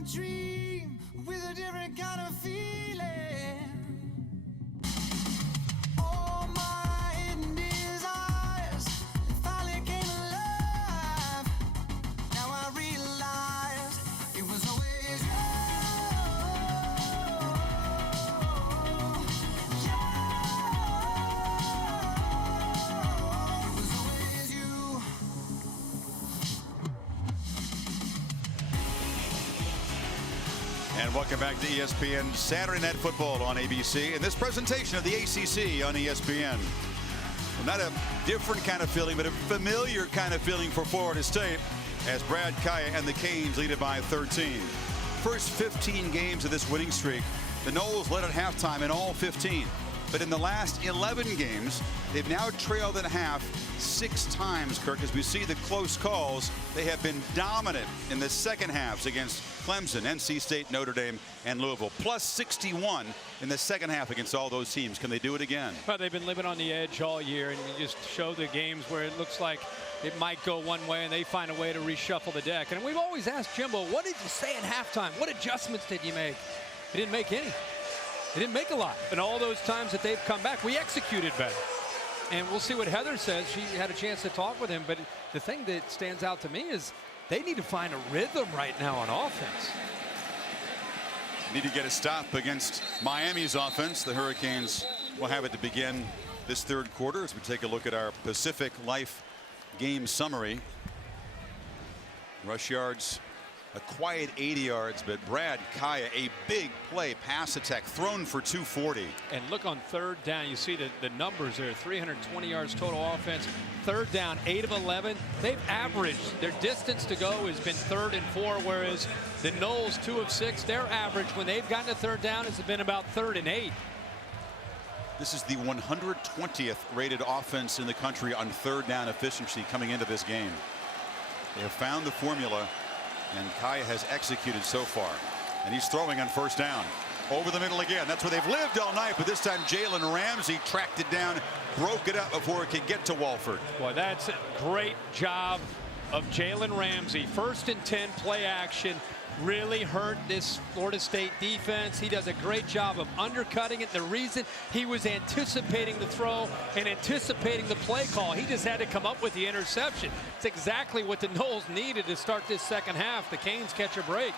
a dream with a different kind of feeling. All my hidden desires finally came alive. Now I realize it was always you. It was always you. And welcome back to ESPN Saturday Night Football on ABC. And this presentation of the ACC on ESPN. Well, not a different kind of feeling, but a familiar kind of feeling for Florida State as Brad Kaya and the Canes lead it by 13. First 15 games of this winning streak, the Noles led at halftime in all 15. But in the last 11 games, they've now trailed at half 6 times, Kirk. As we see the close calls, they have been dominant in the second halves against Clemson, NC State, Notre Dame, and Louisville. Plus 61 in the second half against all those teams. Can they do it again? Well, they've been living on the edge all year, and you just show the games where it looks like it might go one way and they find a way to reshuffle the deck. And we've always asked Jimbo, what did you say at halftime? What adjustments did you make? He didn't make any. He didn't make a lot. And all those times that they've come back, we executed better. And we'll see what Heather says. She had a chance to talk with him. But the thing that stands out to me is they need to find a rhythm right now on offense. Need to get a stop against Miami's offense. The Hurricanes will have it to begin this third quarter as we take a look at our Pacific Life game summary. Rush yards, a quiet 80 yards, but Brad Kaya, a big play pass attack thrown for 240. And look on third down, you see the numbers there, 320 yards total offense. Third down, 8 of 11. They've averaged, their distance to go has been 3rd and 4, whereas the Noles 2 of 6, their average when they've gotten to third down has been about 3rd and 8. This is the 120th rated offense in the country on third down efficiency coming into this game. They have found the formula, and Kaya has executed so far. And he's throwing on first down. Over the middle again. That's where they've lived all night, but this time Jalen Ramsey tracked it down, broke it up before it could get to Walford. Boy, that's a great job of Jalen Ramsey. 1st and 10 play action. Really hurt this Florida State defense. He does a great job of undercutting it. The reason he was anticipating the throw and anticipating the play call, he just had to come up with the interception. It's exactly what the Noles needed to start this second half. The Canes catch a break.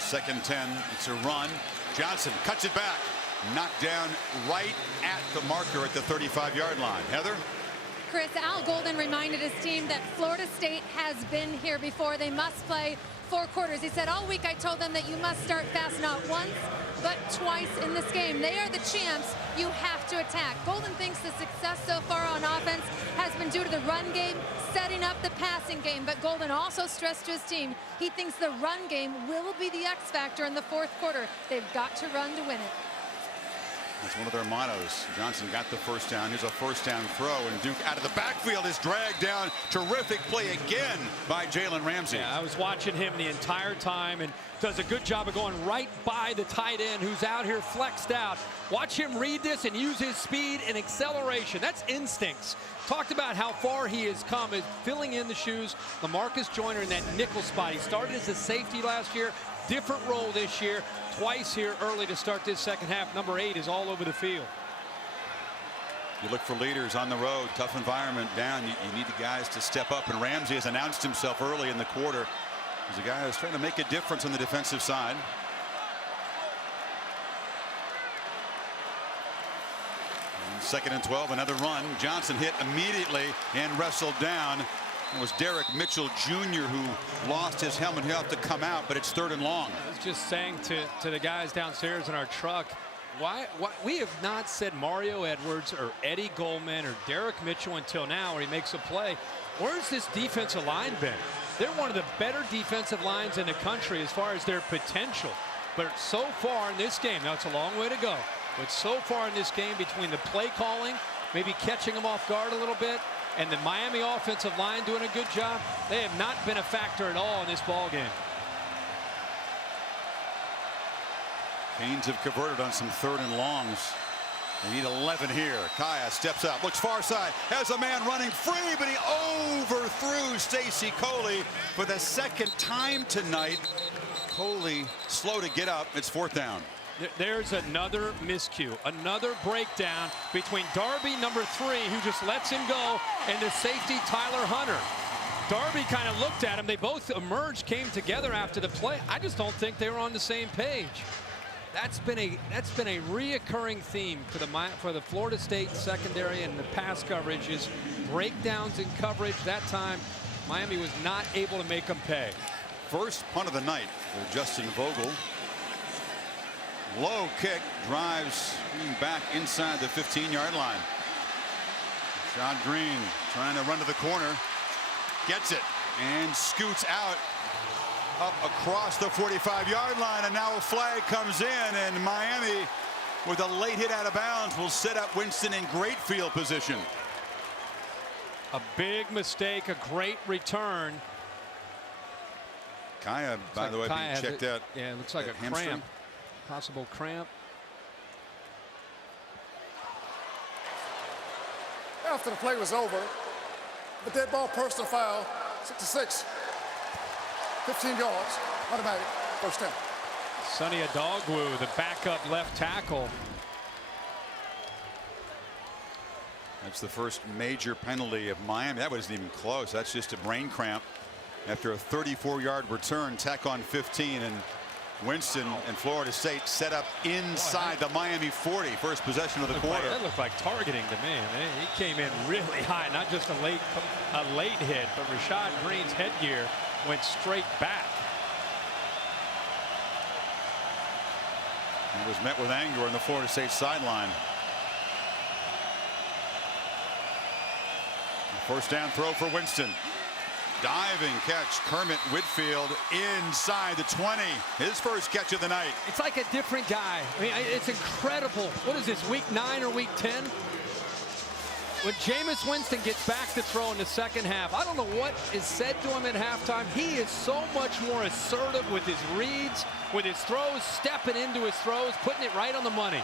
Second 10, it's a run. Johnson cuts it back, knocked down right at the marker at the 35-yard line. Heather? Chris, Al Golden reminded his team that Florida State has been here before. They must play 4 quarters. He said, all week I told them that you must start fast not once, but twice in this game. They are the champs. You have to attack. Golden thinks the success so far on offense has been due to the run game, setting up the passing game. But Golden also stressed to his team, he thinks the run game will be the X factor in the 4th quarter. They've got to run to win it. That's one of their mottos. Johnson got the first down. Here's a first down throw, and Duke out of the backfield is dragged down. Terrific play again by Jalen Ramsey. Yeah, I was watching him the entire time and does a good job of going right by the tight end who's out here flexed out. Watch him read this and use his speed and acceleration. That's instincts. Talked about how far he has come as filling in the shoes. LaMarcus Joyner in that nickel spot. He started as a safety last year. Different role this year. Twice here early to start this second half. Number 8 is all over the field. You look for leaders on the road. Tough environment down. You need the guys to step up. And Ramsey has announced himself early in the quarter. He's a guy who's trying to make a difference on the defensive side. And 2nd and 12. Another run. Johnson hit immediately and wrestled down. It was Derek Mitchell Jr. who lost his helmet. He'll have to come out, but it's 3rd and long. I was just saying to the guys downstairs in our truck, why we have not said Mario Edwards or Eddie Goldman or Derek Mitchell until now where he makes a play. Where's this defensive line been? They're one of the better defensive lines in the country as far as their potential. But so far in this game, now it's a long way to go, but so far in this game between the play calling, maybe catching them off guard a little bit, and the Miami offensive line doing a good job, they have not been a factor at all in this ball game. Canes have converted on some 3rd and longs. They need 11 here. Kaya steps up, looks far side, has a man running free, but he overthrew Stacy Coley for the 2nd time tonight. Coley slow to get up. It's 4th down. There's another miscue, another breakdown between Darby, number 3, who just lets him go, and the safety, Tyler Hunter. Darby kind of looked at him. They both emerged, came together after the play. I just don't think they were on the same page. That's been a reoccurring theme for the Florida State secondary and the pass coverage is breakdowns in coverage. That time, Miami was not able to make them pay. First punt of the night for Justin Vogel. Low kick, drives back inside the 15-yard line. Shad Green trying to run to the corner. Gets it and scoots out up across the 45-yard line, and now a flag comes in, and Miami, with a late hit out of bounds, will set up Winston in great field position. A big mistake, a great return. Kaya, by the way, being checked out. Yeah, it looks like a hamstring. cramp. Possible cramp. After the play was over, a dead ball personal foul, 6-6. 15 yards, automatic, 1st down. Sonny Adogwu, the backup left tackle. That's the first major penalty of Miami. That wasn't even close. That's just a brain cramp after a 34-yard return. Tack on 15, and Winston and Florida State set up inside the Miami 40. First possession of the quarter. That looked like targeting to me. He came in really high, not just a late hit, but Rashad Green's headgear went straight back. He was met with anger on the Florida State sideline. First down throw for Winston. Diving catch, Kermit Whitfield inside the 20. His first catch of the night. It's like a different guy. I mean, it's incredible. What is this, week 9 or week 10? When Jameis Winston gets back to throw in the 2nd half, I don't know what is said to him at halftime. He is so much more assertive with his reads, with his throws, stepping into his throws, putting it right on the money.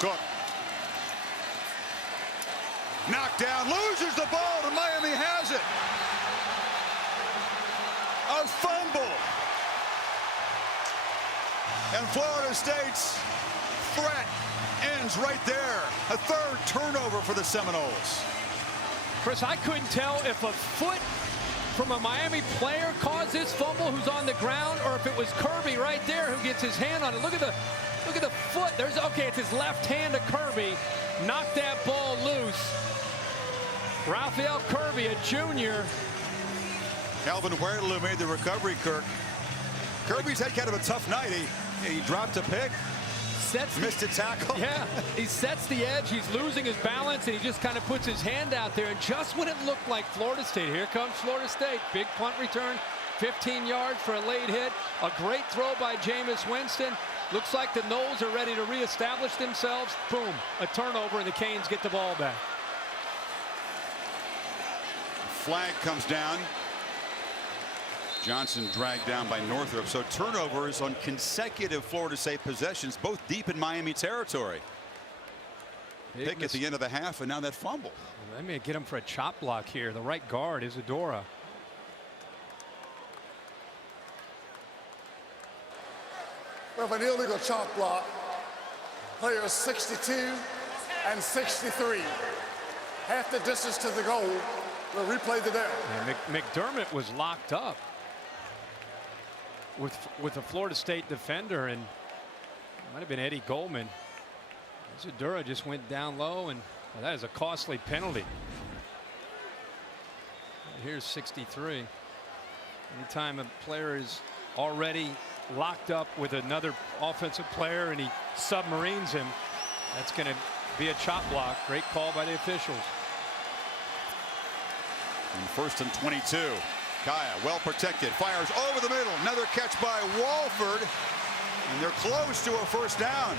Cook. Knocked down, loses the ball, and Miami has it. A fumble. And Florida State's threat ends right there. A 3rd turnover for the Seminoles. Chris, I couldn't tell if a foot from a Miami player caused this fumble who's on the ground, or if it was Kirby right there who gets his hand on it. Look at the foot. Okay, it's his left hand to Kirby. Knocked that ball loose. Raphael Kirby, a junior. Calvin Huerta made the recovery, Kirk. Kirby's had kind of a tough night. He dropped a pick. Missed a tackle. Yeah, he sets the edge. He's losing his balance, and he just kind of puts his hand out there. And just when it looked like Florida State, here comes Florida State. Big punt return, 15 yards for a late hit. A great throw by Jameis Winston. Looks like the Noles are ready to reestablish themselves. Boom, a turnover, and the Canes get the ball back. Flag comes down. Johnson dragged down by Northrop. So turnovers on consecutive Florida State possessions, both deep in Miami territory. Pick at the end of the half, and now that fumble. Let me get him for a chop block here. The right guard is Adora. We have an illegal chop block. Players 62 and 63. Half the distance to the goal. We'll replay the down. Yeah, McDermott was locked up with a Florida State defender, and it might have been Eddie Goldman. Zadura just went down low, and that is a costly penalty. Here's 63. Anytime a player is already locked up with another offensive player and he submarines him, that's going to be a chop block. Great call by the officials. And 1st and 22. Kaya, well protected, fires over the middle. Another catch by Walford. And they're close to a first down.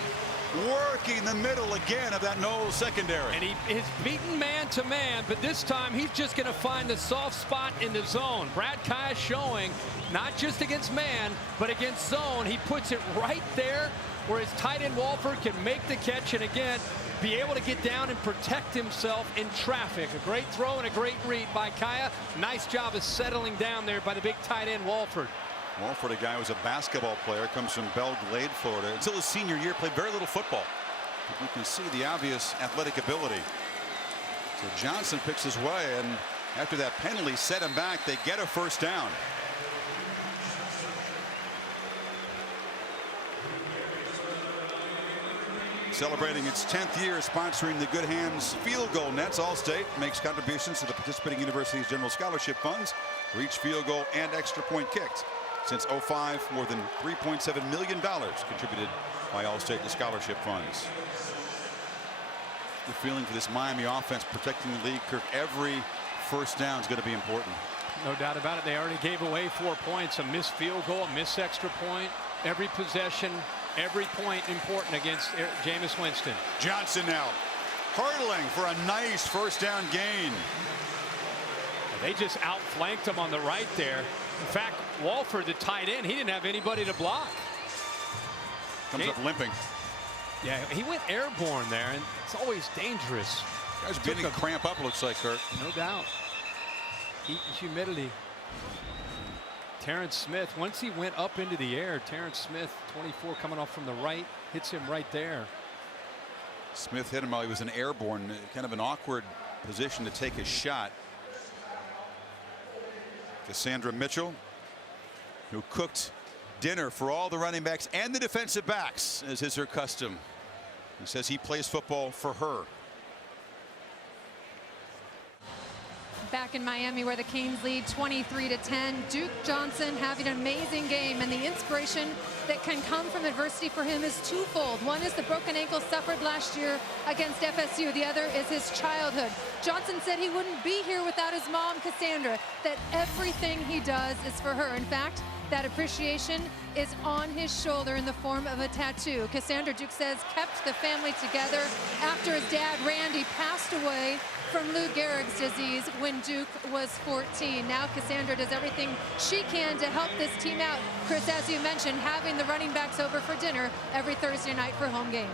Working the middle again of that Knowles secondary. And he is beaten man to man, but this time he's just going to find the soft spot in the zone. Brad Kaya showing not just against man, but against zone. He puts it right there where his tight end Walford can make the catch and again be able to get down and protect himself in traffic. A great throw and a great read by Kaya. Nice job of settling down there by the big tight end Walford. Walford, a guy who was a basketball player, comes from Belle Glade, Florida. Until his senior year, played very little football. But you can see the obvious athletic ability. So Johnson picks his way, and after that penalty set him back, they get a first down. Celebrating its 10th year sponsoring the Good Hands Field Goal Nets, Allstate makes contributions to the participating universities' general scholarship funds for each field goal and extra point kicked. Since 2005, more than $3.7 million contributed by Allstate to scholarship funds. The feeling for this Miami offense protecting the lead, Kirk, every first down is going to be important. No doubt about it. They already gave away 4 points, a missed field goal, a missed extra point. Every possession, every point important against Jameis Winston. Johnson now hurdling for a nice first down gain. They just outflanked him on the right there. In fact, Walford, the tight end, he didn't have anybody to block. Comes up limping. Yeah, he went airborne there, and it's always dangerous. Guys beginning to cramp up, looks like, Kurt. No doubt. Heat and humidity. Terrence Smith, once he went up into the air, Terrence Smith, 24, coming off from the right, hits him right there. Smith hit him while he was in airborne, kind of an awkward position to take his shot. Cassandra Mitchell, who cooked dinner for all the running backs and the defensive backs, as is her custom. He says he plays football for her. Back in Miami where the Canes lead 23-10. Duke Johnson having an amazing game, and the inspiration that can come from adversity for him is twofold. One is the broken ankle suffered last year against FSU. The other is his childhood. Johnson said he wouldn't be here without his mom, Cassandra, that everything he does is for her. In fact, that appreciation is on his shoulder in the form of a tattoo. Cassandra, Duke says, kept the family together after his dad, Randy, passed away from Lou Gehrig's disease when Duke was 14. Now Cassandra does everything she can to help this team out. Chris, as you mentioned, having the running backs over for dinner every Thursday night for home games.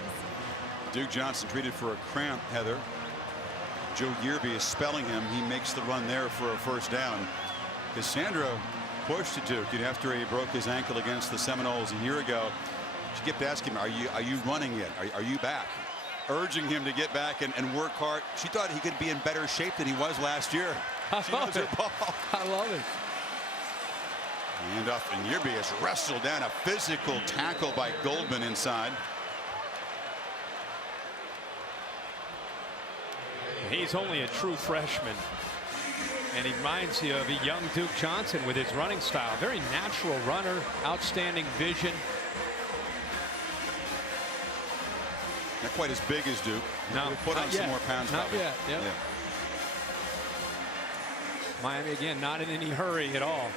Duke Johnson treated for a cramp, Heather. Joe Yearby is spelling him. He makes the run there for a first down. Cassandra pushed to Duke after he broke his ankle against the Seminoles a year ago. She kept asking him, are you running yet? Are you back? Urging him to get back and work hard. She thought he could be in better shape than he was last year. She knows her ball. I love it. And up, and Yearby has wrestled down a physical tackle by Goldman inside. He's only a true freshman. And he reminds you of a young Duke Johnson with his running style. Very natural runner, outstanding vision. Not quite as big as Duke. No, we'll put on some more pounds. Not probably. yet. Yep. Yeah. Miami again, not in any hurry at all.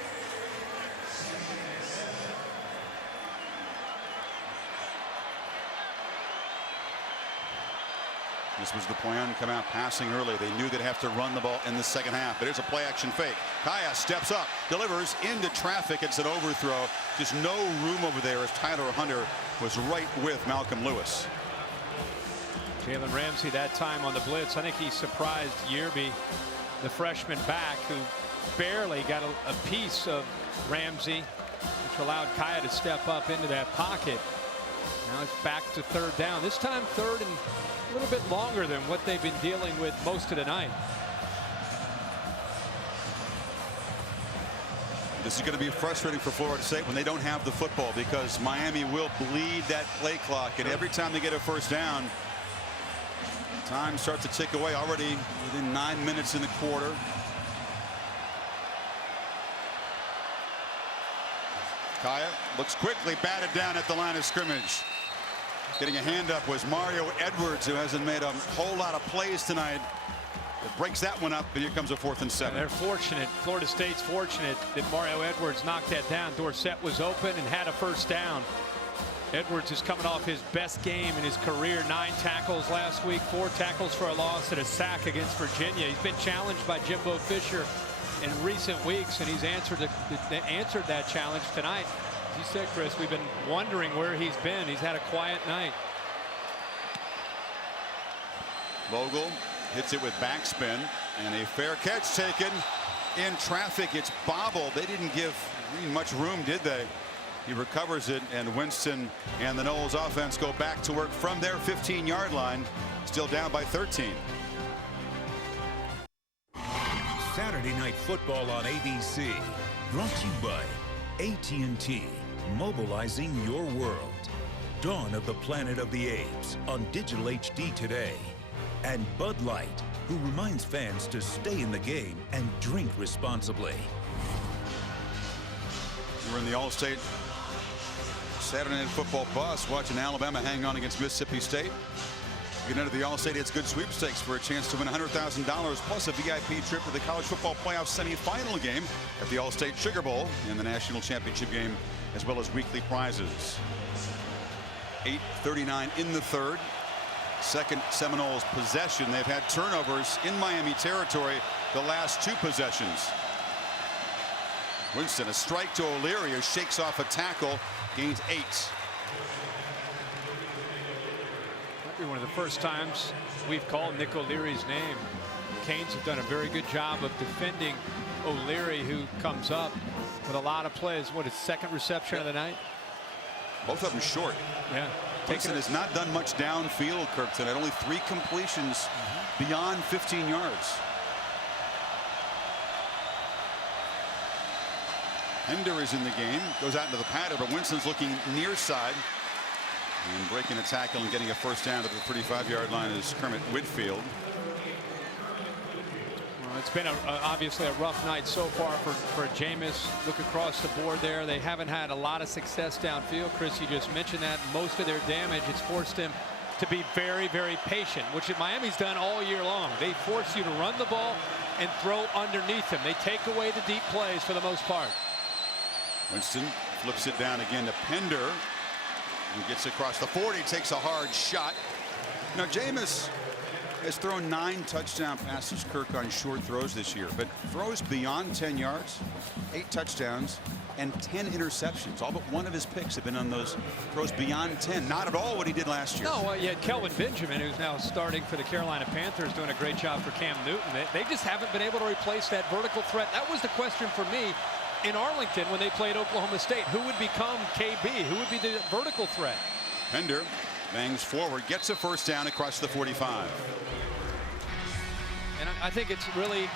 This was the plan, come out passing early. They knew they'd have to run the ball in the second half. But here's a play action fake. Kaya steps up, delivers into traffic. It's an overthrow. Just no room over there as Tyler Hunter was right with Malcolm Lewis. Jalen Ramsey that time on the blitz. I think he surprised Yearby, the freshman back, who barely got a piece of Ramsey, which allowed Kaya to step up into that pocket. Now it's back to third down. This time third and a little bit longer than what they've been dealing with most of the night. This is going to be frustrating for Florida State when they don't have the football, because Miami will bleed that play clock, and every time they get a first down, time starts to tick away. Already within 9 minutes in the quarter. Kaya looks quickly batted down at the line of scrimmage. Getting a hand up was Mario Edwards, who hasn't made a whole lot of plays tonight. It breaks that one up, but here comes a 4th and 7. They're fortunate. Florida State's fortunate that Mario Edwards knocked that down. Dorsett was open and had a first down. Edwards is coming off his best game in his career. 9 tackles last week, 4 tackles for a loss and a sack against Virginia. He's been challenged by Jimbo Fisher in recent weeks, and he's answered that challenge tonight. As you said, Chris, we've been wondering where he's been. He's had a quiet night. Vogel hits it with backspin, and a fair catch taken in traffic. It's bobbled. They didn't give Green much room, did they? He recovers it, and Winston and the Noles offense go back to work from their 15-yard line, still down by 13. Saturday Night Football on ABC, brought to you by AT&T, mobilizing your world. Dawn of the Planet of the Apes on Digital HD today. And Bud Light, who reminds fans to stay in the game and drink responsibly. We're in the All-State Saturday Night Football bus watching Alabama hang on against Mississippi State. Get into the All-State It's Good sweepstakes for a chance to win $100,000 plus a VIP trip to the college football playoff semifinal game at the All-State Sugar Bowl and the national championship game, as well as weekly prizes. 8:39 in the third. Second Seminoles possession. They've had turnovers in Miami territory the last 2 possessions. Winston, a strike to O'Leary, who shakes off a tackle, gains 8. Might be one of the first times we've called Nick O'Leary's name. Canes have done a very good job of defending O'Leary, who comes up with a lot of plays. What, his second reception of the night? Both of them short. Yeah. Winston has not done much downfield, Kirk, tonight. Only 3 completions beyond 15 yards. Hender is in the game, goes out into the pattern, but Winston's looking near side and breaking a tackle and getting a first down to the 35-yard line is Kermit Whitfield. Well, it's been obviously a rough night so far for Jameis. Look across the board there. They haven't had a lot of success downfield. Chris, you just mentioned that. Most of their damage, it's forced them to be very, very patient, which Miami's done all year long. They force you to run the ball and throw underneath them. They take away the deep plays for the most part. Winston flips it down again to Pender, who gets across the 40, takes a hard shot. Now, Jameis has thrown 9 touchdown passes, Kirk, on short throws this year, but throws beyond 10 yards, 8 touchdowns, and 10 interceptions. All but one of his picks have been on those throws beyond 10. Not at all what he did last year. No, you had Kelvin Benjamin, who's now starting for the Carolina Panthers, doing a great job for Cam Newton. They just haven't been able to replace that vertical threat. That was the question for me in Arlington when they played Oklahoma State. Who would become KB? Who would be the vertical threat? Pender bangs forward, gets a first down across the 45. And I think it's really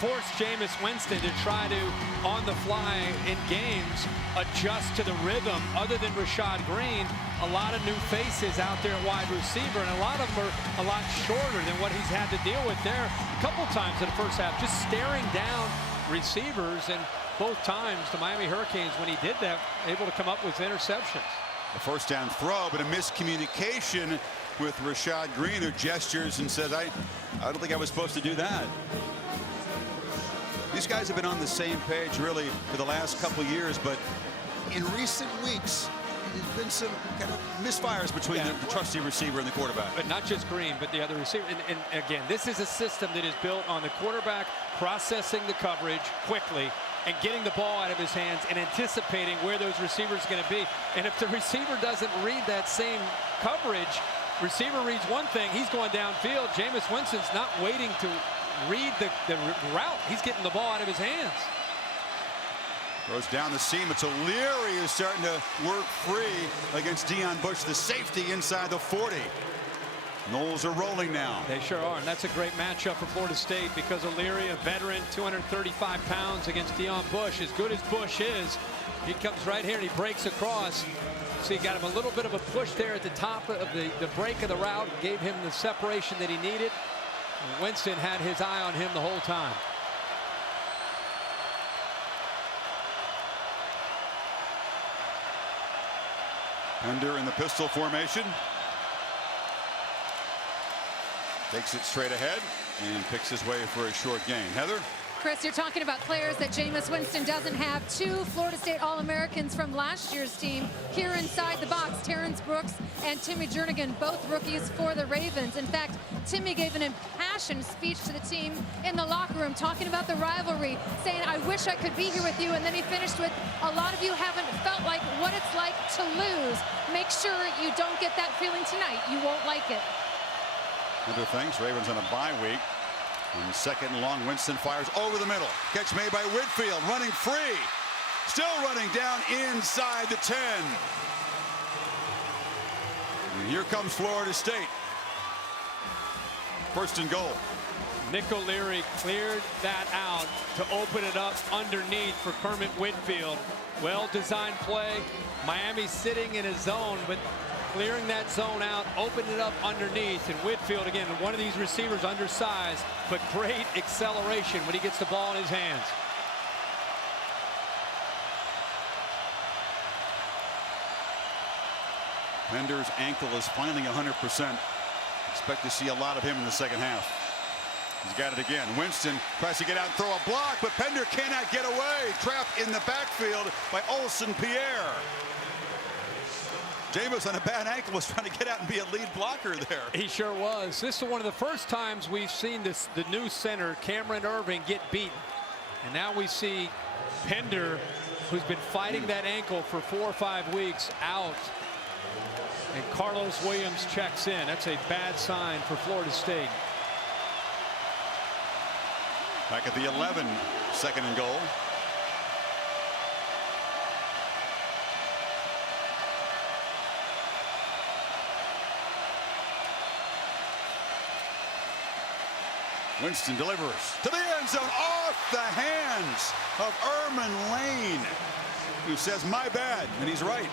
forced Jameis Winston to try to, on the fly in games, adjust to the rhythm. Other than Rashad Green, a lot of new faces out there at wide receiver, and a lot of them are a lot shorter than what he's had to deal with there a couple times in the first half, just staring down receivers, and both times the Miami Hurricanes, when he did that, able to come up with interceptions. A first down throw, but a miscommunication with Rashad Green, who gestures and says, I don't think I was supposed to do that. These guys have been on the same page really for the last couple years, but in recent weeks there's been some kind of misfires between the trusty receiver and the quarterback. But not just Green, but the other receiver. And again, this is a system that is built on the quarterback processing the coverage quickly and getting the ball out of his hands and anticipating where those receivers are going to be. And if the receiver doesn't read that same coverage, receiver reads one thing, he's going downfield. Jameis Winston's not waiting to read the route. He's getting the ball out of his hands. Throws down the seam. It's O'Leary who's starting to work free against Deion Bush, the safety inside the 40. Noles are rolling now. They sure are, and that's a great matchup for Florida State because O'Leary, a veteran, 235 pounds against Deion Bush. As good as Bush is, he comes right here and he breaks across. So he got him a little bit of a push there at the top of the break of the route, gave him the separation that he needed. And Winston had his eye on him the whole time. Pender in the pistol formation. Takes it straight ahead and picks his way for a short gain. Heather? Chris, you're talking about players that Jameis Winston doesn't have. 2 Florida State All-Americans from last year's team here inside the box. Terrence Brooks and Timmy Jernigan, both rookies for the Ravens. In fact, Timmy gave an impassioned speech to the team in the locker room talking about the rivalry, saying, I wish I could be here with you. And then he finished with, a lot of you haven't felt like what it's like to lose. Make sure you don't get that feeling tonight. You won't like it. Other things, Ravens on a bye week. And second and long, Winston fires over the middle. Catch made by Whitfield, running free. Still running down inside the 10. And here comes Florida State. First and goal. Nick O'Leary cleared that out to open it up underneath for Kermit Whitfield. Well-designed play. Miami sitting in a zone, but clearing that zone out, opening it up underneath. And Whitfield, again, one of these receivers undersized, but great acceleration when he gets the ball in his hands. Pender's ankle is finally 100%. Expect to see a lot of him in the second half. He's got it again. Winston tries to get out and throw a block, but Pender cannot get away. Trapped in the backfield by Olsen Pierre. Jameis on a bad ankle was trying to get out and be a lead blocker there. He sure was. This is one of the first times we've seen the new center, Cameron Irving, get beaten. And now we see Pender, who's been fighting that ankle for 4 or 5 weeks, out. And Carlos Williams checks in. That's a bad sign for Florida State. Back at the 11, second and goal. Winston delivers to the end zone off the hands of Erman Lane, who says, my bad, and he's right.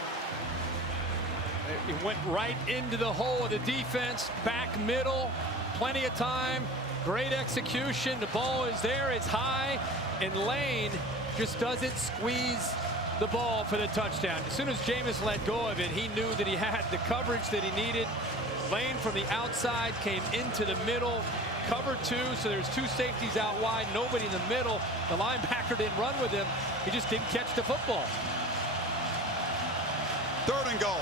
It went right into the hole of the defense, back middle, plenty of time, great execution. The ball is there, it's high, and Lane just doesn't squeeze the ball for the touchdown. As soon as Jameis let go of it, he knew that he had the coverage that he needed. Lane from the outside came into the middle, cover 2, so there's 2 safeties out wide, nobody in the middle. The linebacker didn't run with him, he just didn't catch the football. Third and goal.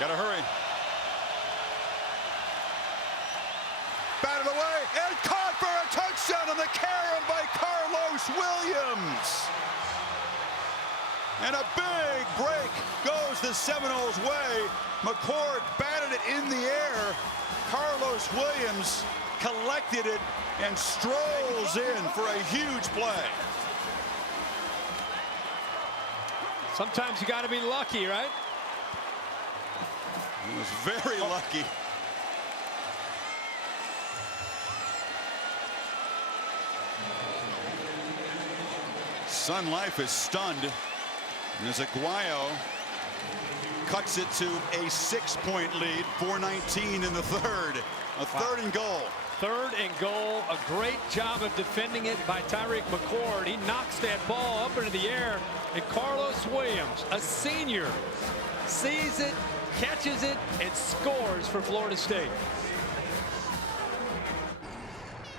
Gotta hurry. Batted away and caught for a touchdown on the carom by Carlos Williams. And a big break goes the Seminoles' way. McCord batted it in the air. Carlos Williams collected it and strolls in for a huge play. Sometimes you got to be lucky, right? He was very lucky. Sun Life is stunned. And as Aguayo cuts it to a 6-point lead, 4:19 in the third. A third and goal. Third and goal. A great job of defending it by Tyreek McCord. He knocks that ball up into the air. And Carlos Williams, a senior, sees it, catches it, and scores for Florida State.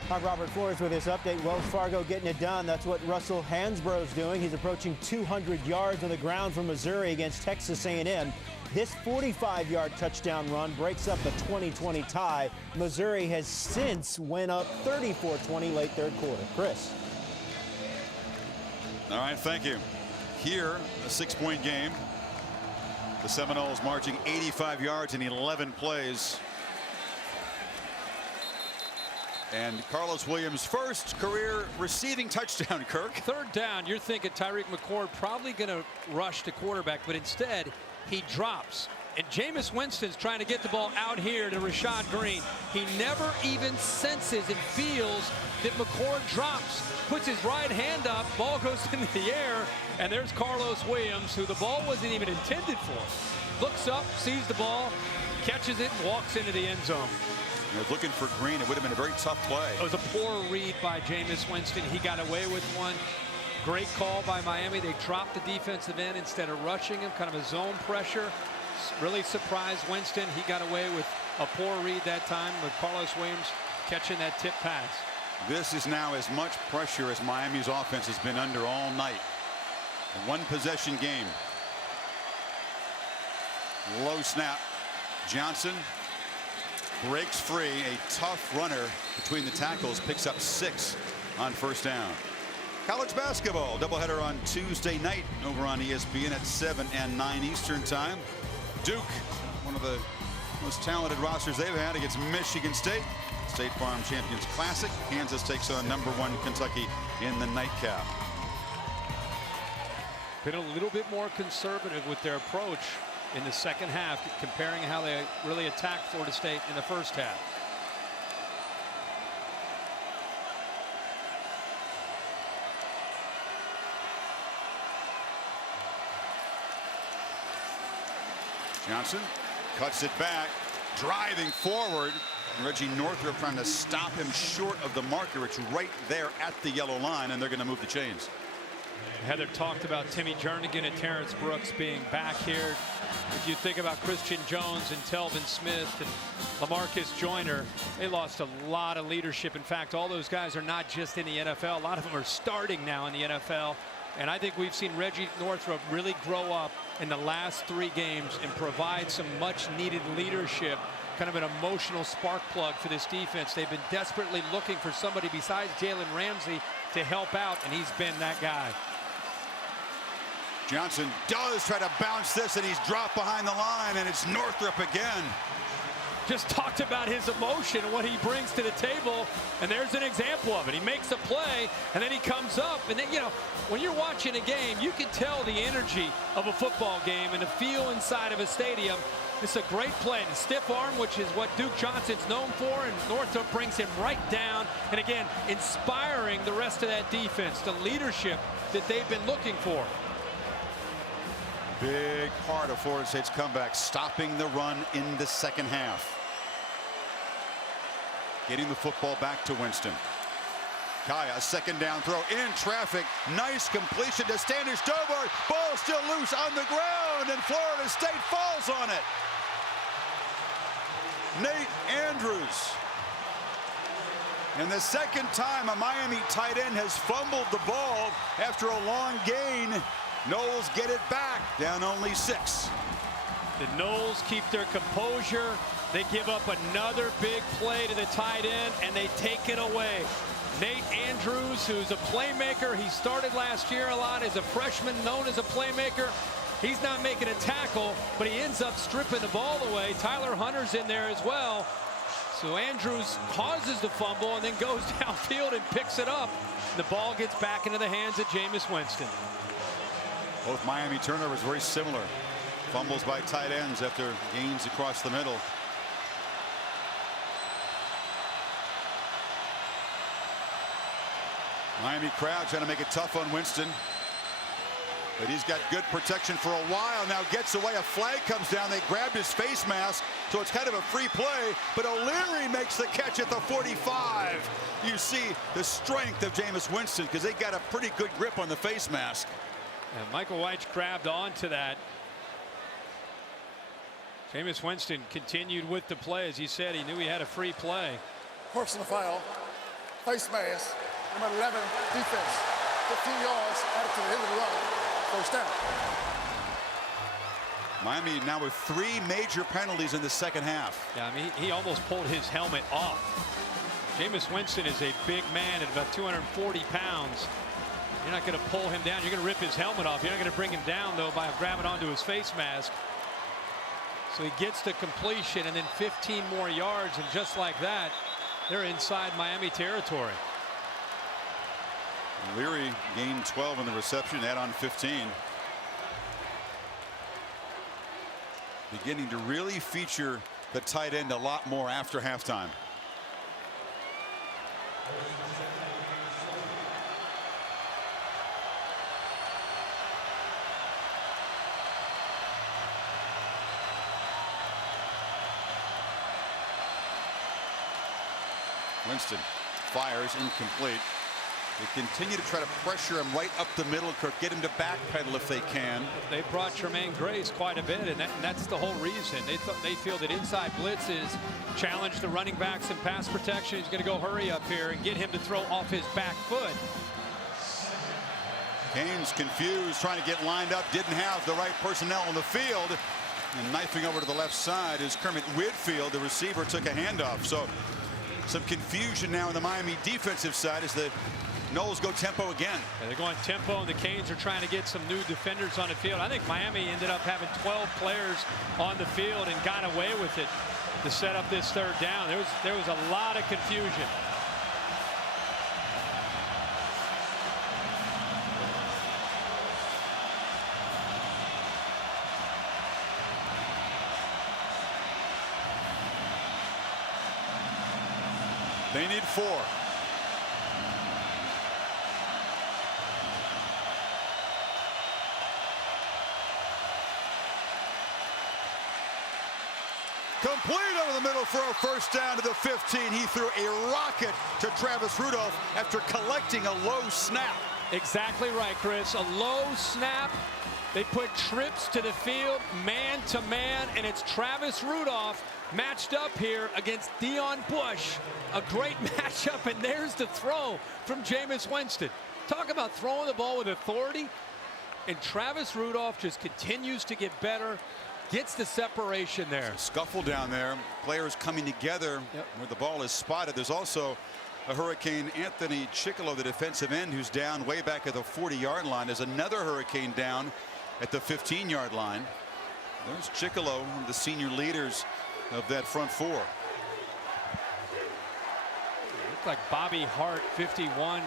I'm Robert Flores with this update. Wells Fargo getting it done. That's what Russell Hansbrough's doing. He's approaching 200 yards on the ground from Missouri against Texas A&M. This 45-yard touchdown run breaks up the 20-20 tie. Missouri has since went up 34-20 late third quarter. Chris. All right, thank you. Here, a 6-point game. The Seminoles marching 85 yards in 11 plays. And Carlos Williams' first career receiving touchdown, Kirk. Third down, you're thinking Tyreek McCord probably going to rush the quarterback, but instead he drops. And Jameis Winston's trying to get the ball out here to Rashad Green. He never even senses and feels that McCord drops, puts his right hand up, ball goes into the air, and there's Carlos Williams, who the ball wasn't even intended for. Looks up, sees the ball, catches it, and walks into the end zone. He was looking for Green. It would have been a very tough play. It was a poor read by Jameis Winston. He got away with one. Great call by Miami. They dropped the defensive end instead of rushing him, kind of a zone pressure. Really surprised Winston. He got away with a poor read that time with Carlos Williams catching that tip pass. This is now as much pressure as Miami's offense has been under all night. A one-possession game. Low snap. Johnson breaks free. A tough runner between the tackles picks up 6 on first down. College basketball doubleheader on Tuesday night over on ESPN at 7 and 9 Eastern time. Duke, one of the most talented rosters they've had against Michigan State. State Farm Champions Classic. Kansas takes on #1 Kentucky in the nightcap. Been a little bit more conservative with their approach in the second half, comparing how they really attacked Florida State in the first half. Johnson cuts it back, driving forward. Reggie Northrup trying to stop him short of the marker. It's right there at the yellow line, and they're going to move the chains. Heather talked about Timmy Jernigan and Terrence Brooks being back here. If you think about Christian Jones and Telvin Smith and LaMarcus Joyner, they lost a lot of leadership. In fact, all those guys are not just in the NFL. A lot of them are starting now in the NFL. And I think we've seen Reggie Northrup really grow up in the last 3 games and provide some much needed leadership, kind of an emotional spark plug for this defense. They've been desperately looking for somebody besides Jalen Ramsey to help out, and he's been that guy. Johnson does try to bounce this, and he's dropped behind the line, and it's Northrup again. Just talked about his emotion and what he brings to the table, and there's an example of it. He makes a play, and then he comes up, and then, you know, when you're watching a game, you can tell the energy of a football game and the feel inside of a stadium. It's a great play, and stiff arm, which is what Duke Johnson's known for, and Northrup brings him right down, and again, inspiring the rest of that defense, the leadership that they've been looking for. Big part of Florida State's comeback, stopping the run in the second half. Getting the football back to Winston. Kaya, a second down throw in traffic. Nice completion to Standish Stobart. Ball still loose on the ground, and Florida State falls on it. Nate Andrews. And the second time a Miami tight end has fumbled the ball after a long gain. Noles get it back, down only 6. The Noles keep their composure. They give up another big play to the tight end, and they take it away. Nate Andrews, who's a playmaker, he started last year a lot as a freshman, known as a playmaker. He's not making a tackle, but he ends up stripping the ball away. Tyler Hunter's in there as well. So Andrews causes the fumble and then goes downfield and picks it up. The ball gets back into the hands of Jameis Winston. Both Miami turnovers very similar. Fumbles by tight ends after gains across the middle. Miami crowd trying to make it tough on Winston. But he's got good protection for a while. Now gets away. A flag comes down. They grabbed his face mask. So it's kind of a free play. But O'Leary makes the catch at the 45. You see the strength of Jameis Winston because they got a pretty good grip on the face mask. And Michael White grabbed onto that. Jameis Winston continued with the play. As he said, he knew he had a free play. Personal foul, face mask, number 11, defense. 15 yards added to the end of the run. First down. Miami now with 3 major penalties in the second half. Yeah, I mean, he almost pulled his helmet off. Jameis Winston is a big man at about 240 pounds. You're not going to pull him down. You're going to rip his helmet off. You're not going to bring him down, though, by grabbing onto his face mask. So he gets the completion and then 15 more yards. And just like that, they're inside Miami territory. Leary gained 12 in the reception, add on 15. Beginning to really feature the tight end a lot more after halftime. Winston fires incomplete. They continue to try to pressure him right up the middle, Kirk, get him to backpedal if they can. They brought Tremaine Grace quite a bit, and that's the whole reason. They feel that inside blitzes challenge the running backs in pass protection. He's going to go hurry up here and get him to throw off his back foot. Canes confused, trying to get lined up, didn't have the right personnel on the field. And knifing over to the left side is Kermit Whitfield. The receiver took a handoff. So some confusion now on the Miami defensive side as the Noles go tempo again. Yeah, they're going tempo, and the Canes are trying to get some new defenders on the field. I think Miami ended up having 12 players on the field and got away with it to set up this third down. There was a lot of confusion. They need 4. Complete over the middle for a first down to the 15. He threw a rocket to Travis Rudolph after collecting a low snap. Exactly right, Chris. A low snap. They put trips to the field, man to man, and it's Travis Rudolph matched up here against Deion Bush. A great matchup, and there's the throw from Jameis Winston. Talk about throwing the ball with authority, and Travis Rudolph just continues to get better, gets the separation there. Scuffle down there, players coming together where the ball is spotted. There's also a Hurricane Anthony Chickalo, the defensive end, who's down way back at the 40-yard line. There's another Hurricane down at the 15-yard line. There's Chickalo, one of the senior leaders of that front 4. Looked like Bobby Hart, 51,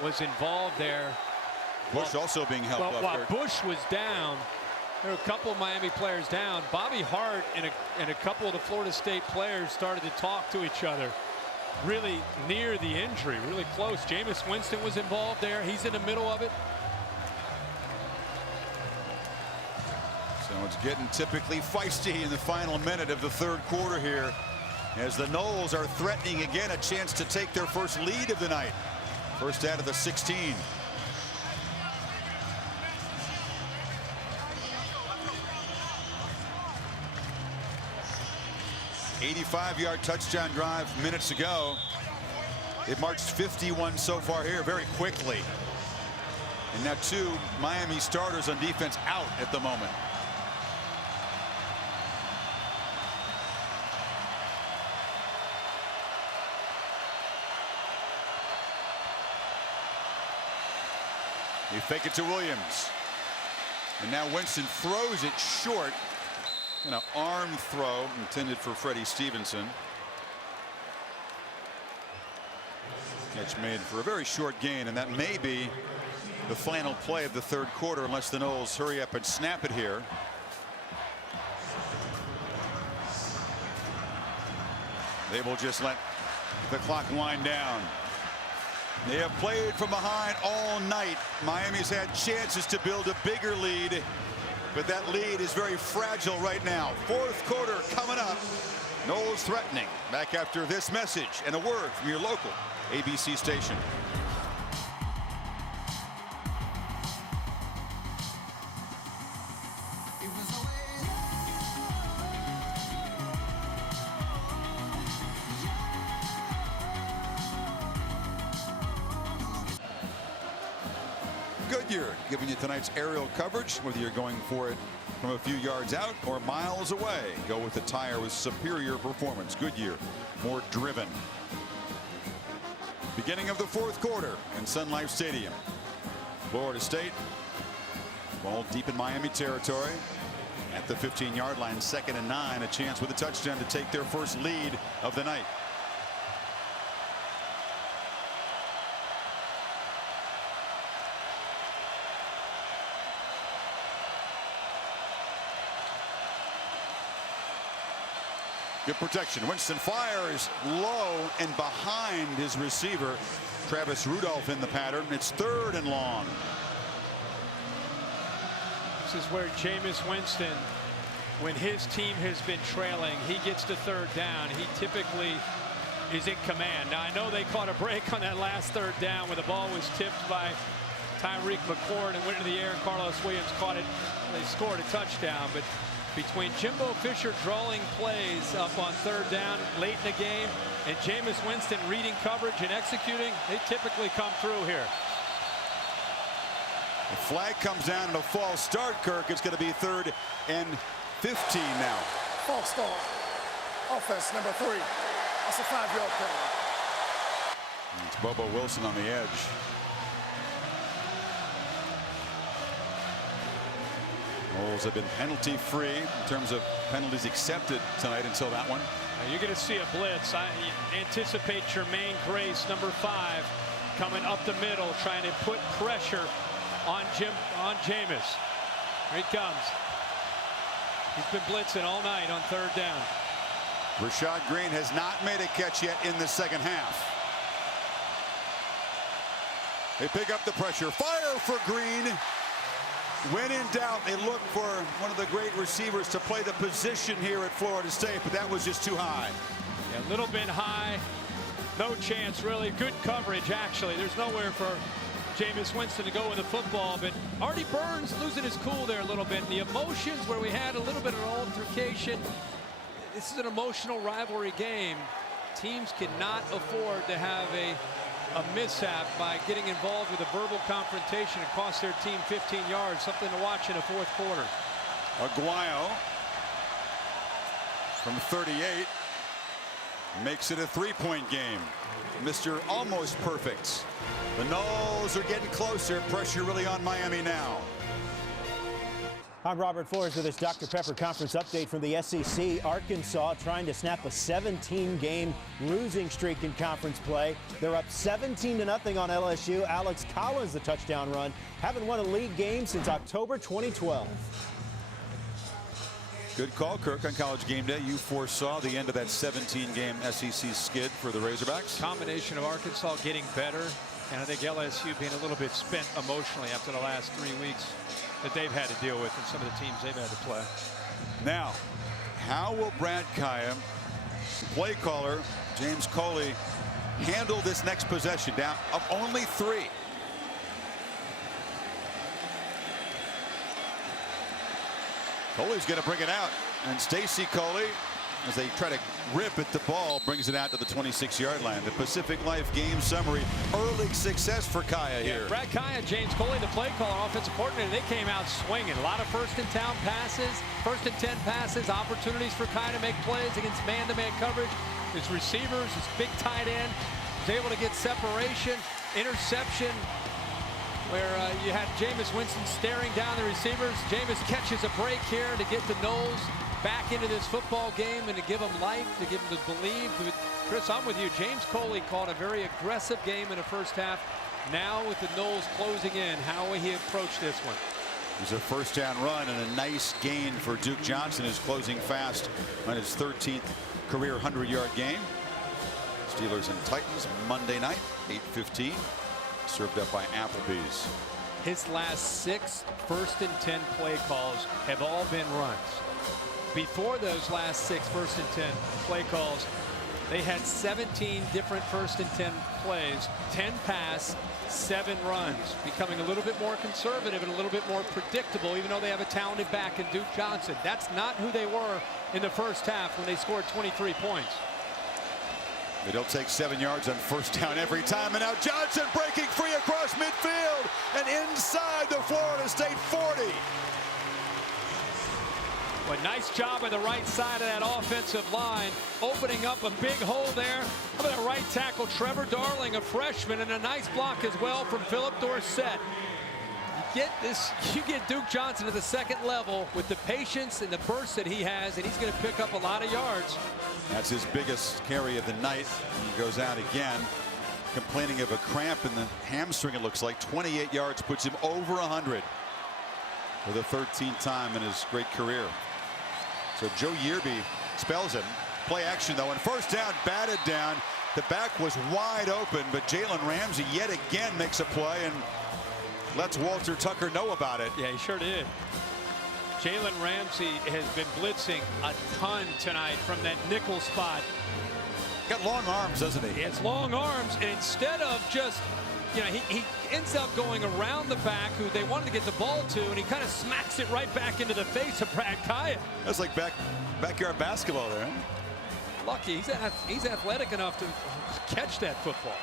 was involved there. Bush also being helped up. While Bush was down, there were a couple of Miami players down. Bobby Hart and a couple of the Florida State players started to talk to each other really near the injury, really close. Jameis Winston was involved there. He's in the middle of it. So it's getting typically feisty in the final minute of the third quarter here, as the Noles are threatening again a chance to take their first lead of the night. First out of the 16. 85-yard touchdown drive minutes ago. They've marched 51 so far here very quickly. And now 2 Miami starters on defense out at the moment. They fake it to Williams. And now Winston throws it short. An arm throw intended for Freddie Stevenson. Catch made for a very short gain, and that may be the final play of the third quarter unless the Noles hurry up and snap it here. They will just let the clock wind down. They have played from behind all night. Miami's had chances to build a bigger lead, but that lead is very fragile right now. Fourth quarter coming up. Noles threatening. Back after this message and a word from your local ABC station. Goodyear giving you tonight's aerial coverage, whether you're going for it from a few yards out or miles away. Go with the tire with superior performance. Goodyear, more driven. Beginning of the fourth quarter in Sun Life Stadium. Florida State, ball deep in Miami territory at the 15-yard line. 2nd and 9, a chance with a touchdown to take their first lead of the night. Good protection. Winston fires low and behind his receiver. Travis Rudolph in the pattern. It's 3rd and long. This is where Jameis Winston, when his team has been trailing, he gets to 3rd down. He typically is in command. Now, I know they caught a break on that last third down where the ball was tipped by Tyreek McCord and went into the air. Carlos Williams caught it. They scored a touchdown. But between Jimbo Fisher drawing plays up on third down late in the game and Jameis Winston reading coverage and executing, they typically come through here. The flag comes down and a false start, Kirk. It's going to be 3rd and 15 now. False start. Offense number 3. That's a 5-yard penalty. It's Bobo Wilson on the edge. Wolves have been penalty free in terms of penalties accepted tonight until that one. Now you're going to see a blitz. I anticipate Jermaine Grace, number 5, coming up the middle, trying to put pressure on Jameis. Here he comes. He's been blitzing all night on third down. Rashad Green has not made a catch yet in the second half. They pick up the pressure. Fire for Green. When in doubt, they look for one of the great receivers to play the position here at Florida State, but that was just too high. Yeah, a little bit high. No chance, really. Good coverage, actually. There's nowhere for Jameis Winston to go with the football, but Artie Burns losing his cool there a little bit. The emotions where we had a little bit of an altercation. This is an emotional rivalry game. Teams cannot afford to have a mishap by getting involved with a verbal confrontation. It cost their team 15 yards, something to watch in the fourth quarter. Aguayo from 38 makes it a 3-point game. Mr. Almost Perfect. The Noles are getting closer. Pressure really on Miami now. I'm Robert Flores with this Dr. Pepper Conference update from the SEC. Arkansas trying to snap a 17-game losing streak in conference play. They're up 17-0 on LSU. Alex Collins, the touchdown run. Haven't won a league game since October 2012. Good call, Kirk, on College Game Day. You foresaw the end of that 17-game SEC skid for the Razorbacks. Combination of Arkansas getting better, and I think LSU being a little bit spent emotionally after the last 3 weeks that they've had to deal with and some of the teams they've had to play. Now, how will Brad Kaya, play caller James Coley, handle this next possession down of only 3? Coley's going to bring it out, and Stacy Coley, as they try to rip at the ball, brings it out to the 26-yard line. The Pacific Life game summary. Early success for Kaya here. Yeah, Brad Kaya, James Coley, the play caller, offensive coordinator, they came out swinging. A lot of first-and-10 passes, first-and-10 passes, opportunities for Kaya to make plays against man-to-man coverage. His receivers, his big tight end, was able to get separation, interception, where you had Jameis Winston staring down the receivers. Jameis catches a break here to get the Noles back into this football game and to give them life, to give them to believe. Chris, I'm with you. James Coley called a very aggressive game in the first half. Now with the Noles closing in, how will he approach this one? It was a first down run and a nice gain for Duke Johnson, who's closing fast on his 13th career 100-yard game. Steelers and Titans Monday night, 8:15. Served up by Applebee's. His last 6 first-and-10 play calls have all been runs. Before those last 6 first-and-10 play calls, they had 17 different first-and-10 plays, 10 pass, 7 runs, becoming a little bit more conservative and a little bit more predictable, even though they have a talented back in Duke Johnson. That's not who they were in the first half when they scored 23 points. They don't take 7 yards on first down every time, and now Johnson breaking free across midfield and inside the Florida State 40. Well, nice job on the right side of that offensive line, opening up a big hole there. How about a right tackle, Trevor Darling, a freshman, and a nice block as well from Philip Dorsett. You get Duke Johnson to the second level with the patience and the burst that he has, and he's going to pick up a lot of yards. That's his biggest carry of the night. He goes out again, complaining of a cramp in the hamstring, it looks like. 28 yards puts him over 100 for the 13th time in his great career. So Joe Yearby spells him. Play action, though, and first down, batted down. The back was wide open, but Jalen Ramsey yet again makes a play and lets Walter Tucker know about it. Yeah, he sure did. Jalen Ramsey has been blitzing a ton tonight from that nickel spot. Got long arms, doesn't he? He has long arms, and instead of just, you know, he ends up going around the back, who they wanted to get the ball to, and he kind of smacks it right back into the face of Brad Kaya. That's like backyard basketball there. Huh? Lucky, he's athletic enough to catch that football.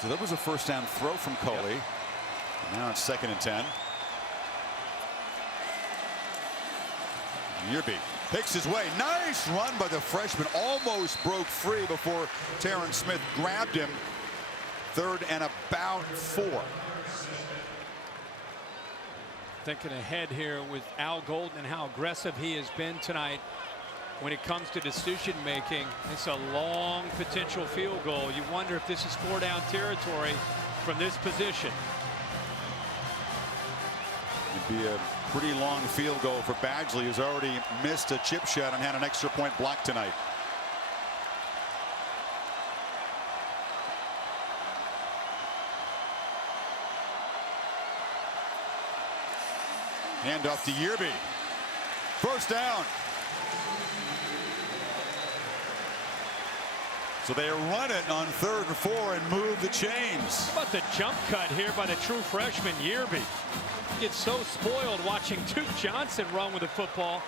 So that was a first down throw from Coley. Yep. Now it's 2nd and 10. Yearby picks his way. Nice run by the freshman. Almost broke free before Terrence Smith grabbed him. 3rd and about 4. Thinking ahead here with Al Golden and how aggressive he has been tonight when it comes to decision making. It's a long potential field goal. You wonder if this is 4-down territory from this position. It'd be a pretty long field goal for Badgley, who's already missed a chip shot and had an extra point block tonight. Hand off to Yearby. First down. So they run it on 3rd and 4 and move the chains. How about the jump cut here by the true freshman Yearby? Gets so spoiled watching Duke Johnson run with the football.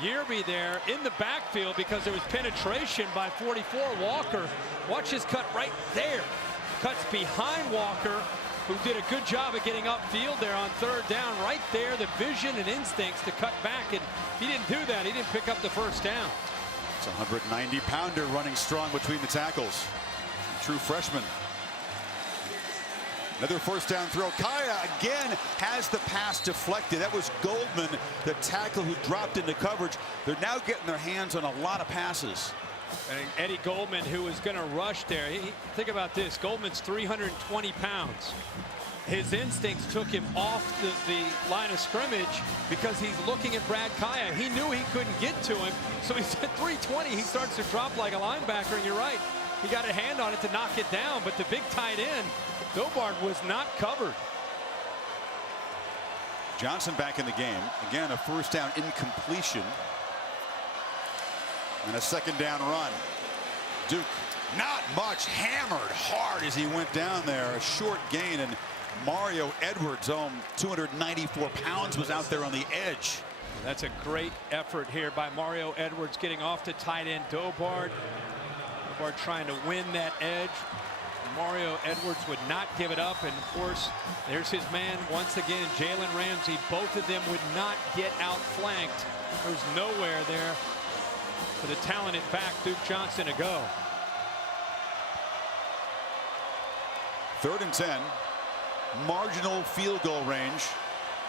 Yearby there in the backfield because there was penetration by 44 Walker. Watch his cut right there. Cuts behind Walker, who did a good job of getting upfield there on 3rd down. Right there, the vision and instincts to cut back, and he didn't do that. He didn't pick up the first down. It's a 190-pounder running strong between the tackles. True freshman. Another first down throw. Kaya again has the pass deflected. That was Goldman, the tackle who dropped into coverage. They're now getting their hands on a lot of passes. And Eddie Goldman, who is going to rush there. Think about this. Goldman's 320 pounds. His instincts took him off the line of scrimmage because he's looking at Brad Kaya. He knew he couldn't get to him, so he's at 320. He starts to drop like a linebacker, and you're right. He got a hand on it to knock it down, but the big tight end, Dobard, was not covered. Johnson back in the game. Again, a first down incompletion. And a 2nd down run. Duke, not much, hammered hard as he went down there. A short gain, and Mario Edwards, 294 pounds, was out there on the edge. That's a great effort here by Mario Edwards, getting off to tight end Dobard. Dobard trying to win that edge. Mario Edwards would not give it up, and of course there's his man once again, Jalen Ramsey. Both of them would not get outflanked. There's nowhere there for the talented back Duke Johnson to go. 3rd and 10. Marginal field goal range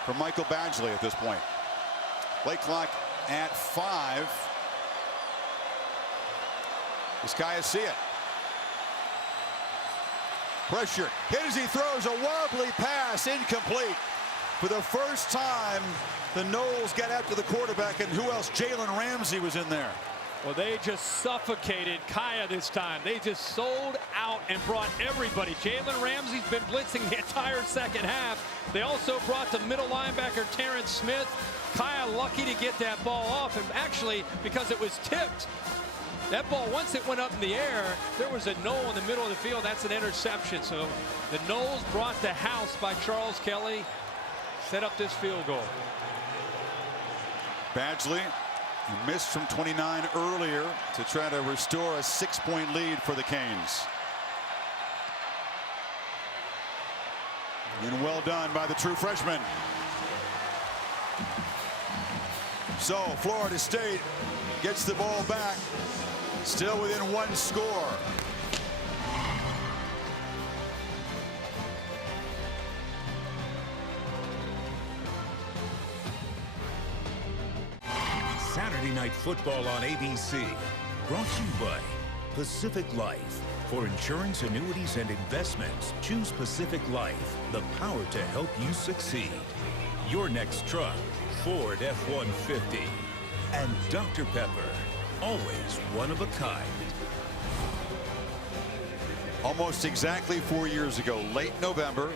for Michael Badgley at this point. Play clock at 5. This guy see it. Pressure. Hit as he throws a wobbly pass, incomplete. For the first time, the Noles got after the quarterback, and who else? Jalen Ramsey was in there. Well, they just suffocated Kaya this time. They just sold out and brought everybody. Jalen Ramsey's been blitzing the entire second half. They also brought the middle linebacker, Terrence Smith. Kaya lucky to get that ball off, and actually, because it was tipped, that ball, once it went up in the air, there was a Nole in the middle of the field. That's an interception. So the Noles brought the house by Charles Kelly, set up this field goal. Badgley, who missed from 29 earlier to try to restore a 6-point lead for the Canes. And well done by the true freshman. So Florida State gets the ball back, still within 1 score. Saturday Night Football on ABC. Brought to you by Pacific Life. For insurance, annuities, and investments, choose Pacific Life, the power to help you succeed. Your next truck, Ford F-150. And Dr. Pepper, always one of a kind. Almost exactly 4 years ago, late November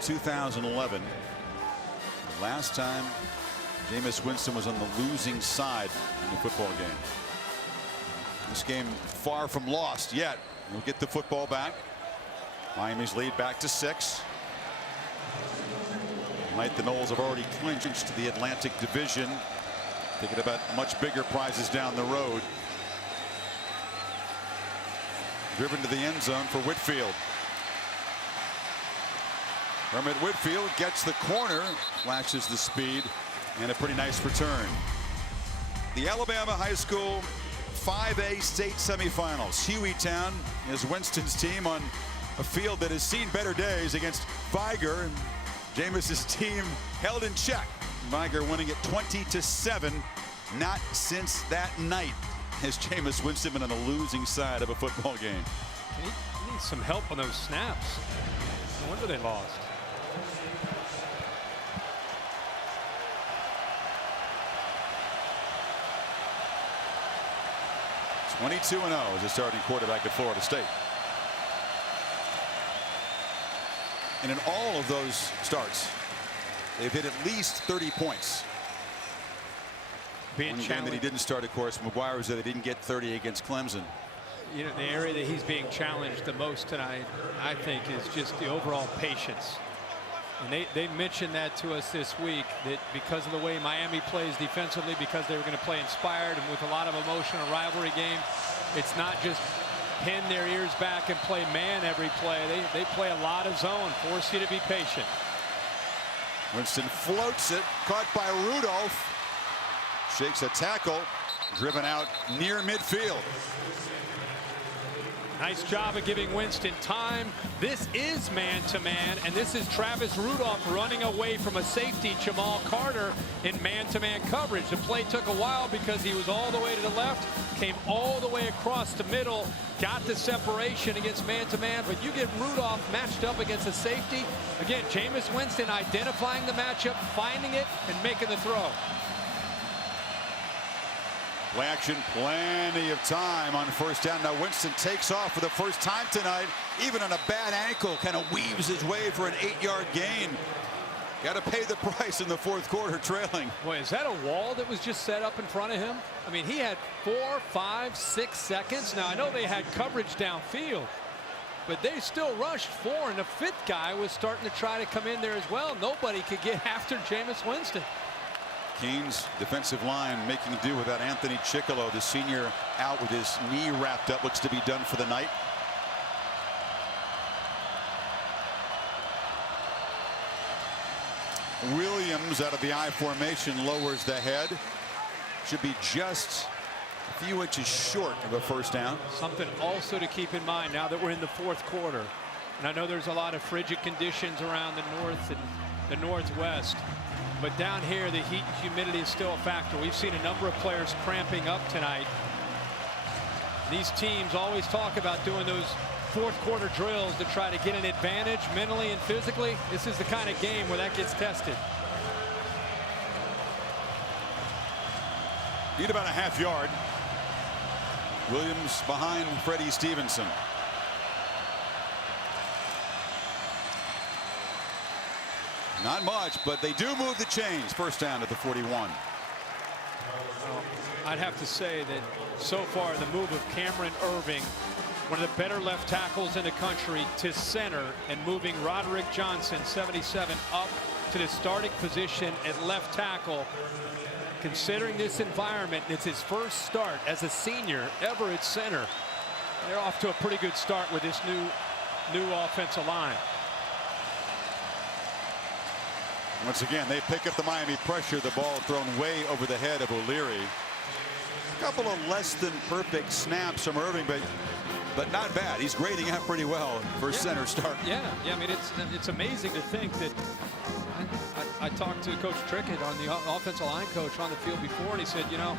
2011. The last time Jameis Winston was on the losing side in the football game. This game far from lost yet. We'll get the football back. Miami's lead back to 6. Tonight the Noles have already clinched the Atlantic Division. Thinking about much bigger prizes down the road. Driven to the end zone for Whitfield. Kermit Whitfield gets the corner, flashes the speed, and a pretty nice return. The Alabama High School 5A state semifinals. Hueytown is Winston's team on a field that has seen better days against Viger. And Jameis's team held in check. Viger winning it 20-7. Not since that night has Jameis Winston been on the losing side of a football game. He needs some help on those snaps. No wonder they lost. (22-0) as a starting quarterback at Florida State. And in all of those starts, they've hit at least 30 points. Being One game that he didn't start, of course, McGuire, was that they didn't get 30 against Clemson. You know, the area that he's being challenged the most tonight, I think, is just the overall patience. And they mentioned that to us this week, that because of the way Miami plays defensively, because they were going to play inspired and with a lot of emotion, a rivalry game, it's not just pin their ears back and play man every play. They play a lot of zone, force you to be patient. Winston floats it, caught by Rudolph. Shakes a tackle, driven out near midfield. Nice job of giving Winston time. This is man-to-man, and this is Travis Rudolph running away from a safety, Jamal Carter, in man-to-man coverage. The play took a while because he was all the way to the left, came all the way across the middle, got the separation against man-to-man, but you get Rudolph matched up against a safety. Again, Jameis Winston identifying the matchup, finding it, and making the throw. Play action, plenty of time on first down. Now Winston takes off for the first time tonight, even on a bad ankle, kind of weaves his way for an 8-yard gain. Got to pay the price in the fourth quarter, trailing. Boy, is that a wall that was just set up in front of him? I mean, he had 4, 5, 6 seconds. Now, I know they had coverage downfield, but they still rushed 4, and the 5th guy was starting to try to come in there as well. Nobody could get after Jameis Winston. Keene's defensive line making do without Anthony Chickalo, the senior, out with his knee wrapped up. Looks to be done for the night. Williams out of the I formation lowers the head. Should be just a few inches short of a first down. Something also to keep in mind now that we're in the fourth quarter. And I know there's a lot of frigid conditions around the north and the northwest. But down here, the heat and humidity is still a factor. We've seen a number of players cramping up tonight. These teams always talk about doing those fourth quarter drills to try to get an advantage mentally and physically. This is the kind of game where that gets tested. Need about a half yard. Williams behind Freddie Stevenson. Not much, but they do move the chains. First down at the 41. Well, I'd have to say that so far the move of Cameron Irving, one of the better left tackles in the country, to center, and moving Roderick Johnson, 77, up to the starting position at left tackle. Considering this environment, it's his first start as a senior ever at center. They're off to a pretty good start with this new offensive line. Once again, they pick up the Miami pressure. The ball thrown way over the head of O'Leary. A couple of less than perfect snaps from Irving, but not bad. He's grading out pretty well for center start. Yeah, I mean, it's amazing to think that I talked to Coach Trickett, on the offensive line coach, on the field before, and he said, you know,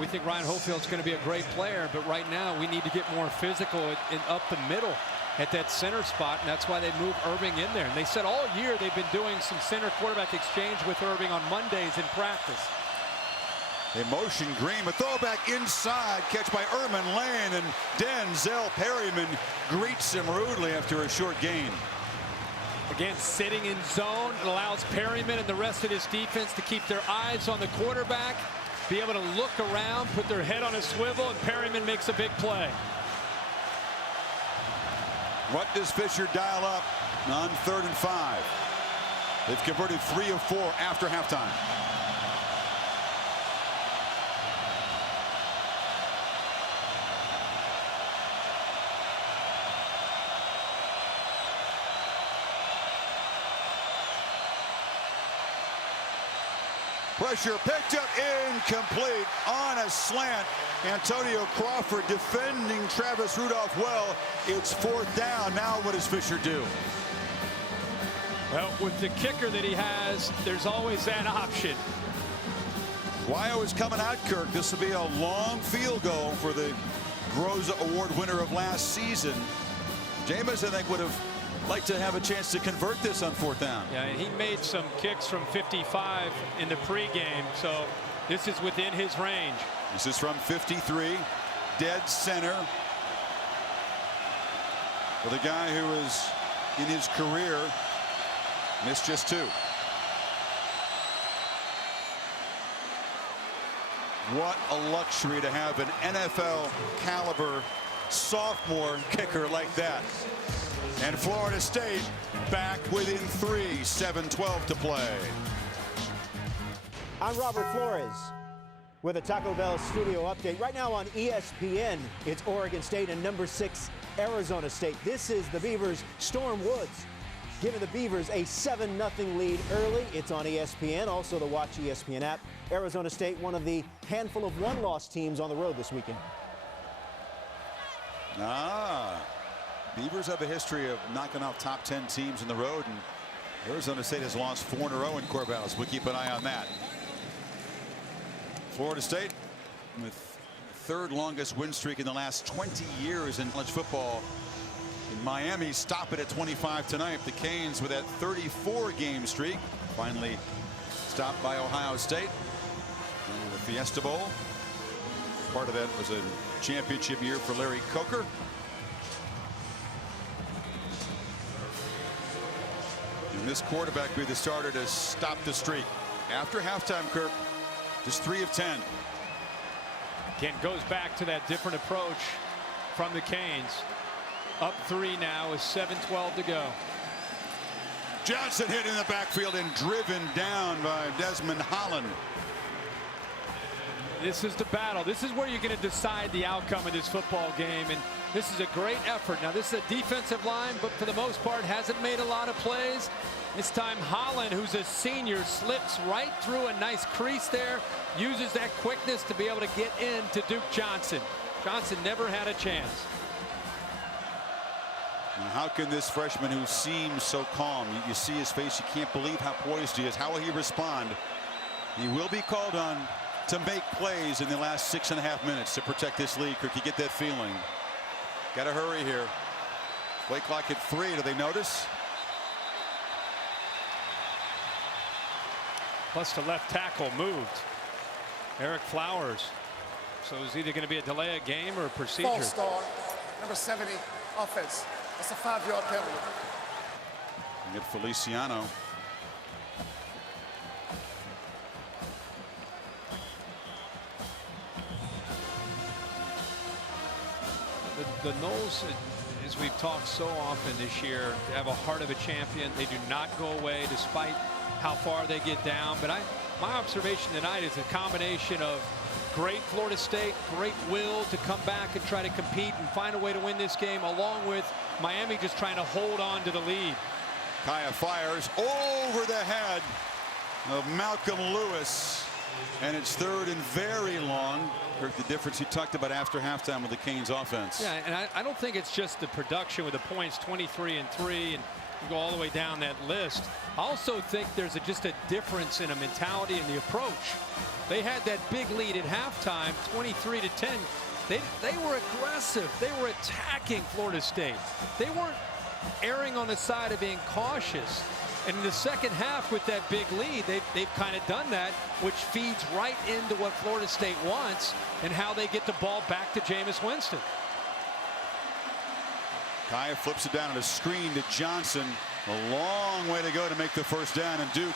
we think Ryan Hofield's going to be a great player, but right now we need to get more physical up the middle at that center spot, and that's why they moved Irving in there. And they said all year they've been doing some center quarterback exchange with Irving on Mondays in practice. They motion Green, a throwback inside, catch by Erman Lane, and Denzel Perryman greets him rudely after a short gain. Again, sitting in zone, it allows Perryman and the rest of his defense to keep their eyes on the quarterback. be able to look around, put their head on a swivel, and Perryman makes a big play. What does Fisher dial up on 3rd and 5? They've converted 3 of 4 after halftime. Pressure picked up, incomplete on a slant. Antonio Crawford defending Travis Rudolph well. It's 4th down. Now what does Fisher do? Well, with the kicker that he has, there's always that option. Wyo is coming out, Kirk. This will be a long field goal for the Groza Award winner of last season. Jameis, I think, would have liked to have a chance to convert this on 4th down. Yeah, he made some kicks from 55 in the pregame, so this is within his range. This is from 53, dead center. For the guy who is in his career missed just 2. What a luxury to have an NFL caliber sophomore kicker like that. And Florida State back within 3, 7:12 to play. I'm Robert Flores with a Taco Bell studio update. Right now on ESPN, it's Oregon State and number 6 Arizona State. This is the Beavers' Storm Woods, giving the Beavers a 7-0 lead early. It's on ESPN, also the Watch ESPN app. Arizona State, one of the handful of one-loss teams on the road this weekend. Beavers have a history of knocking out top 10 teams in the road, and Arizona State has lost 4 in a row in Corvallis. We'll keep an eye on that. Florida State with 3rd longest win streak in the last 20 years in college football. In Miami, stop it at 25 tonight. The Canes with that 34-game streak finally stopped by Ohio State in the Fiesta Bowl. Part of that was a championship year for Larry Coker. And this quarterback will be the starter to stop the streak. After halftime, Kirk, just 3 of 10. Again, goes back to that different approach from the Canes. Up 3 now with 7:12 to go. Johnson hit in the backfield and driven down by Desmond Holland. This is the battle. This is where you're going to decide the outcome of this football game, and this is a great effort. Now, this is a defensive line, but for the most part hasn't made a lot of plays. This time Holland, who's a senior, slips right through a nice crease there, uses that quickness to be able to get into Duke Johnson. Johnson never had a chance. And how can this freshman, who seems so calm, you see his face, you can't believe how poised he is. How will he respond? He will be called on to make plays in the last 6.5 minutes to protect this lead. Kirk, you get that feeling. Got to hurry here. Play clock at 3. Do they notice? Plus the left tackle moved. Eric Flowers. So it's either going to be a delay of game or a procedure. False start, number 70, offense. That's a 5-yard penalty. You get Feliciano. The Noles, as we've talked so often this year, they have a heart of a champion. They do not go away despite how far they get down. But my observation tonight is a combination of great Florida State, great will to come back and try to compete and find a way to win this game, along with Miami just trying to hold on to the lead. Kaya fires over the head of Malcolm Lewis, and it's 3rd and very long. Kirk, the difference you talked about after halftime with the Canes offense. Yeah, and I don't think it's just the production with the points, 23 and 3, and you go all the way down that list. I also think there's just a difference in a mentality and the approach. They had that big lead at halftime, 23-10. They were aggressive. They were attacking Florida State. They weren't erring on the side of being cautious. And in the second half with that big lead, they've kind of done that, which feeds right into what Florida State wants and how they get the ball back to Jameis Winston. Kaya flips it down on a screen to Johnson. A long way to go to make the 1st down, and Duke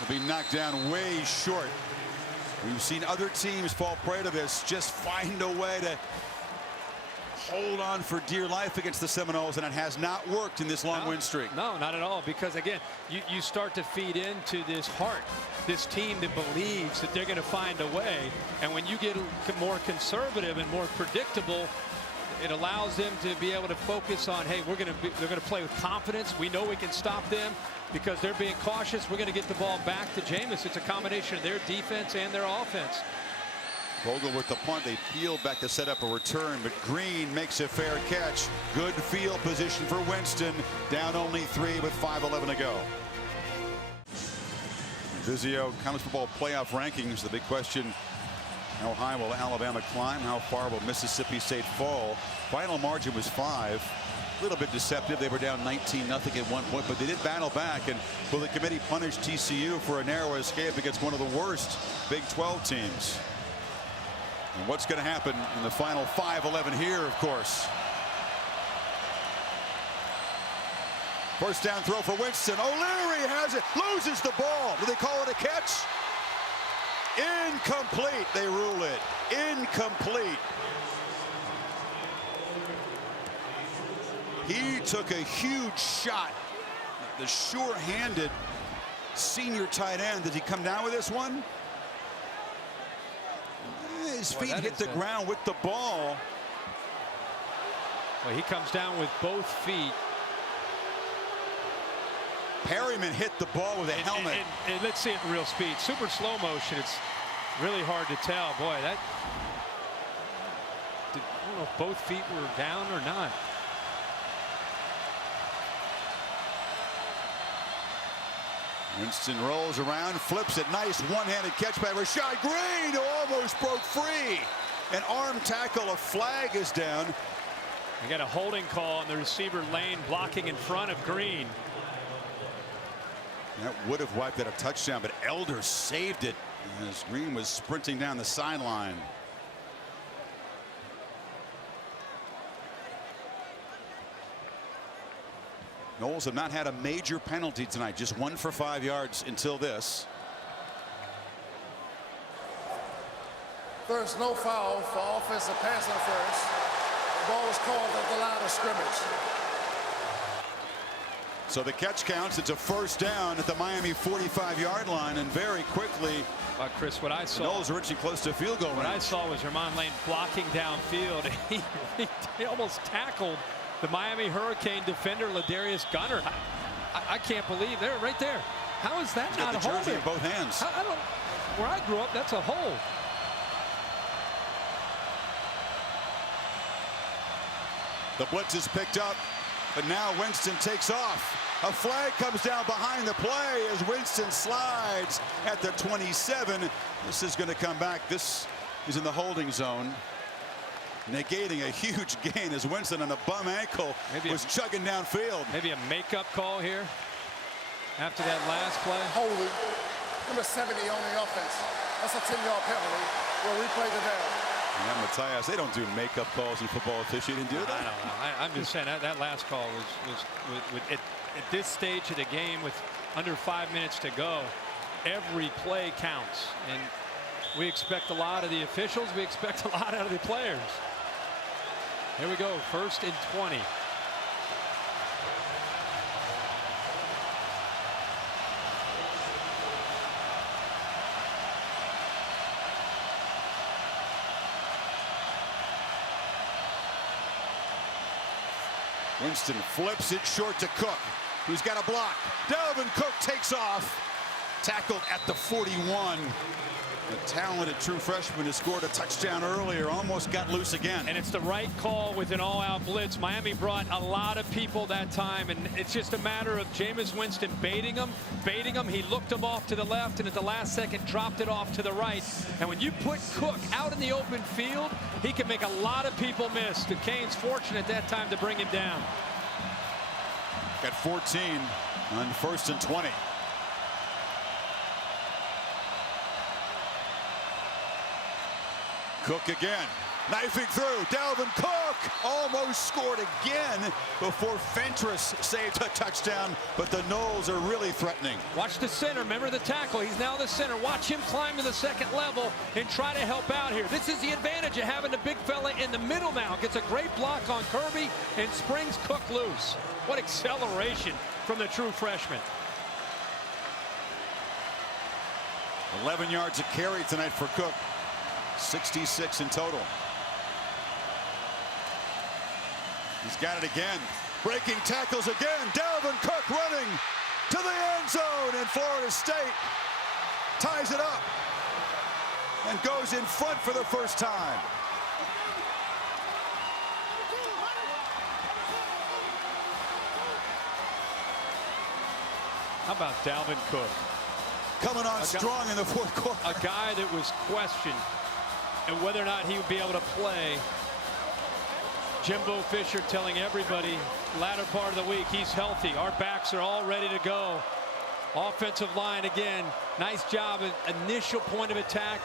will be knocked down way short We've seen other teams fall prey to this, just find a way to hold on for dear life against the Seminoles, and it has not worked in this long win streak. No, not at all, because again, you start to feed into this heart, this team that believes that they're going to find a way, and when you get more conservative and more predictable, it allows them to be able to focus on, hey, they're going to play with confidence. We know we can stop them because they're being cautious. We're going to get the ball back to Jameis. It's a combination of their defense and their offense. Vogel with the punt. They peeled back to set up a return, but Green makes a fair catch. Good field position for Winston. Down only 3 with 5:11 to go. Vizio College football playoff rankings. The big question: how high will Alabama climb? How far will Mississippi State fall? Final margin was 5. A little bit deceptive. They were down 19-0 at one point, but they did battle back. And will the committee punish TCU for a narrow escape against one of the worst Big 12 teams? And what's going to happen in the final 5:11 here, of course. First down throw for Winston. O'Leary has it, loses the ball. Do they call it a catch? Incomplete. They rule it incomplete. He took a huge shot. The sure-handed senior tight end. Did he come down with this one? His feet hit the ground with the ball. Well, he comes down with both feet. Perryman hit the ball with a helmet. And let's see it in real speed. Super slow motion. It's really hard to tell. Boy, I don't know if both feet were down or not. Winston rolls around, flips it. Nice one-handed catch by Rashad Green, who almost broke free. An arm tackle, a flag is down. We got a holding call in the receiver lane, blocking in front of Green. That would have wiped out a touchdown, but Elder saved it as Green was sprinting down the sideline. Noles have not had a major penalty tonight, just 1 for 5 yards until this. There's no foul for offensive pass interference. The ball is called at the line of scrimmage. So the catch counts. It's a first down at the Miami 45-yard line, and very quickly, Chris, what I saw, Noles are reaching close to field goal range. What I saw was Ramon Lane blocking downfield. He almost tackled the Miami Hurricane defender Ladarius Gunner. I can't believe they're right there. How is that not a hold? Jersey in both hands. I don't. Where I grew up, that's a hold. The blitz is picked up, but now Winston takes off. A flag comes down behind the play as Winston slides at the 27. This is going to come back. This is in the holding zone, negating a huge gain as Winston on a bum ankle was chugging downfield. Maybe a makeup call here after that last play. Holding. Number 70 on the offense. That's a 10-yard penalty. We'll replay the down. And Matthias, they don't do makeup calls in football officiating, do they? I don't know. I'm just saying that last call was at this stage of the game with under 5 minutes to go. Every play counts, and we expect a lot of the officials. We expect a lot out of the players. Here we go, 1st and 20. Winston flips it short to Cook, who's got a block. Delvin Cook takes off, tackled at the 41. The talented true freshman who scored a touchdown earlier almost got loose again. And it's the right call with an all-out blitz. Miami brought a lot of people that time, and it's just a matter of Jameis Winston baiting him. He looked him off to the left, and at the last second dropped it off to the right. And when you put Cook out in the open field, he can make a lot of people miss. The Canes fortunate that time to bring him down. Got 14 on 1st and 20. Cook again. Knifing through, Dalvin Cook almost scored again before Fentress saved a touchdown, but the Noles are really threatening. Watch the center, remember the tackle, he's now the center. Watch him climb to the second level and try to help out here. This is the advantage of having the big fella in the middle now. Gets a great block on Kirby and springs Cook loose. What acceleration from the true freshman. 11 yards a carry tonight for Cook, 66 in total. He's got it again. Breaking tackles again. Dalvin Cook running to the end zone, and Florida State ties it up and goes in front for the first time. How about Dalvin Cook? Coming on strong in the fourth quarter. A guy that was questioned and whether or not he would be able to play. Jimbo Fisher telling everybody latter part of the week he's healthy. Our backs are all ready to go. Offensive line again. Nice job at initial point of attack.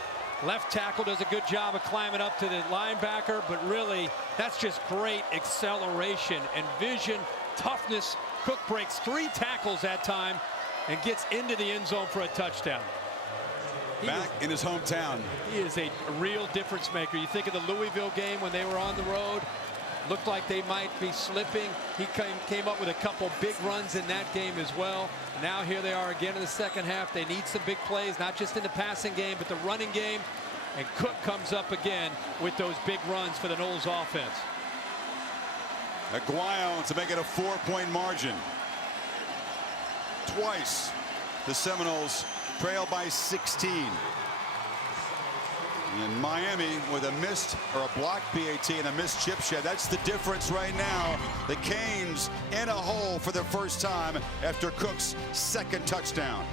Left tackle does a good job of climbing up to the linebacker, but really that's just great acceleration and vision, toughness. Cook breaks 3 tackles that time and gets into the end zone for a touchdown. Back in his hometown. He is a real difference maker. You think of the Louisville game when they were on the road. Looked like they might be slipping. He came up with a couple big runs in that game as well. Now here they are again in the second half. They need some big plays, not just in the passing game, but the running game. And Cook comes up again with those big runs for the Noles offense. Aguayo to make it a 4-point margin. Twice the Seminoles trail by 16. And Miami with a missed or a blocked PAT and a missed chip shed. That's the difference right now. The Canes in a hole for the first time after Cook's second touchdown.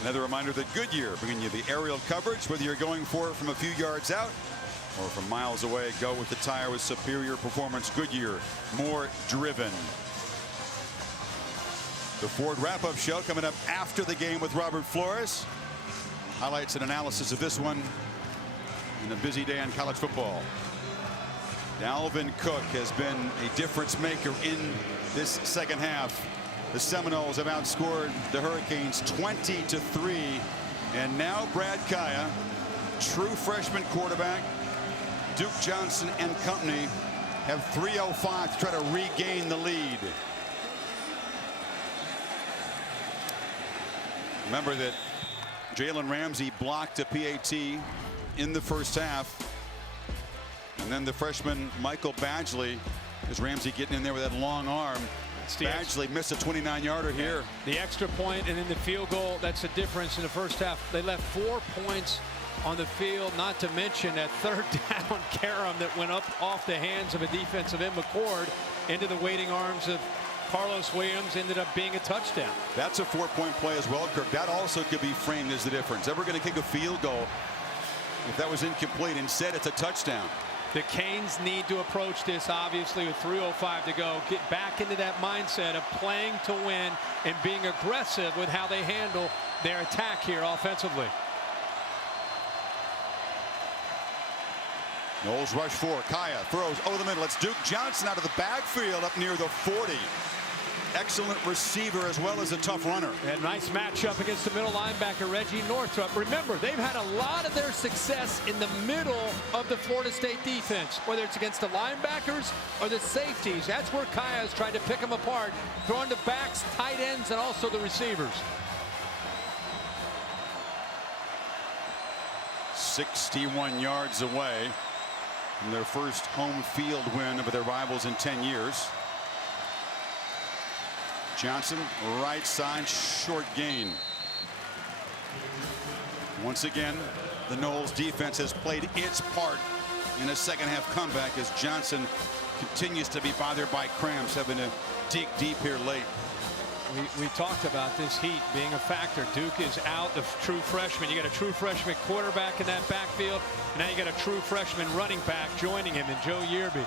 Another reminder that Goodyear bringing you the aerial coverage, whether you're going for it from a few yards out or from miles away. Go with the tire with superior performance. Goodyear, more driven. The Ford wrap-up show coming up after the game with Robert Flores. Highlights and analysis of this one in a busy day in college football. Dalvin Cook has been a difference maker in this second half. The Seminoles have outscored the Hurricanes 20-3. And now Brad Kaya, true freshman quarterback, Duke Johnson and company have 3:05 to try to regain the lead. Remember that Jalen Ramsey blocked a PAT in the first half. And then the freshman Michael Badgley, as Ramsey getting in there with that long arm. Badgley missed a 29-yarder here. The extra point and then the field goal, that's the difference in the first half. They left 4 points on the field, not to mention that third down carom that went up off the hands of a defensive end, McCord, into the waiting arms of Carlos Williams, ended up being a touchdown. That's a 4-point play as well, Kirk. That also could be framed as the difference. Ever going to kick a field goal if that was incomplete? Instead, it's a touchdown. The Canes need to approach this, obviously, with 3:05 to go. Get back into that mindset of playing to win and being aggressive with how they handle their attack here offensively. Noles rush 4. Kaya throws over the middle. It's Duke Johnson out of the backfield up near the 40. Excellent receiver as well as a tough runner. And nice matchup against the middle linebacker Reggie Northrup. Remember, they've had a lot of their success in the middle of the Florida State defense, whether it's against the linebackers or the safeties. That's where Kaya has tried to pick them apart, throwing to backs, tight ends, and also the receivers. 61 yards away from their first home field win over their rivals in 10 years. Johnson, right side, short gain. Once again, the Noles defense has played its part in a second half comeback as Johnson continues to be bothered by cramps, having to dig deep here late. We talked about this heat being a factor. Duke is out, the true freshman. You got a true freshman quarterback in that backfield. And now you got a true freshman running back joining him in Joe Yearby.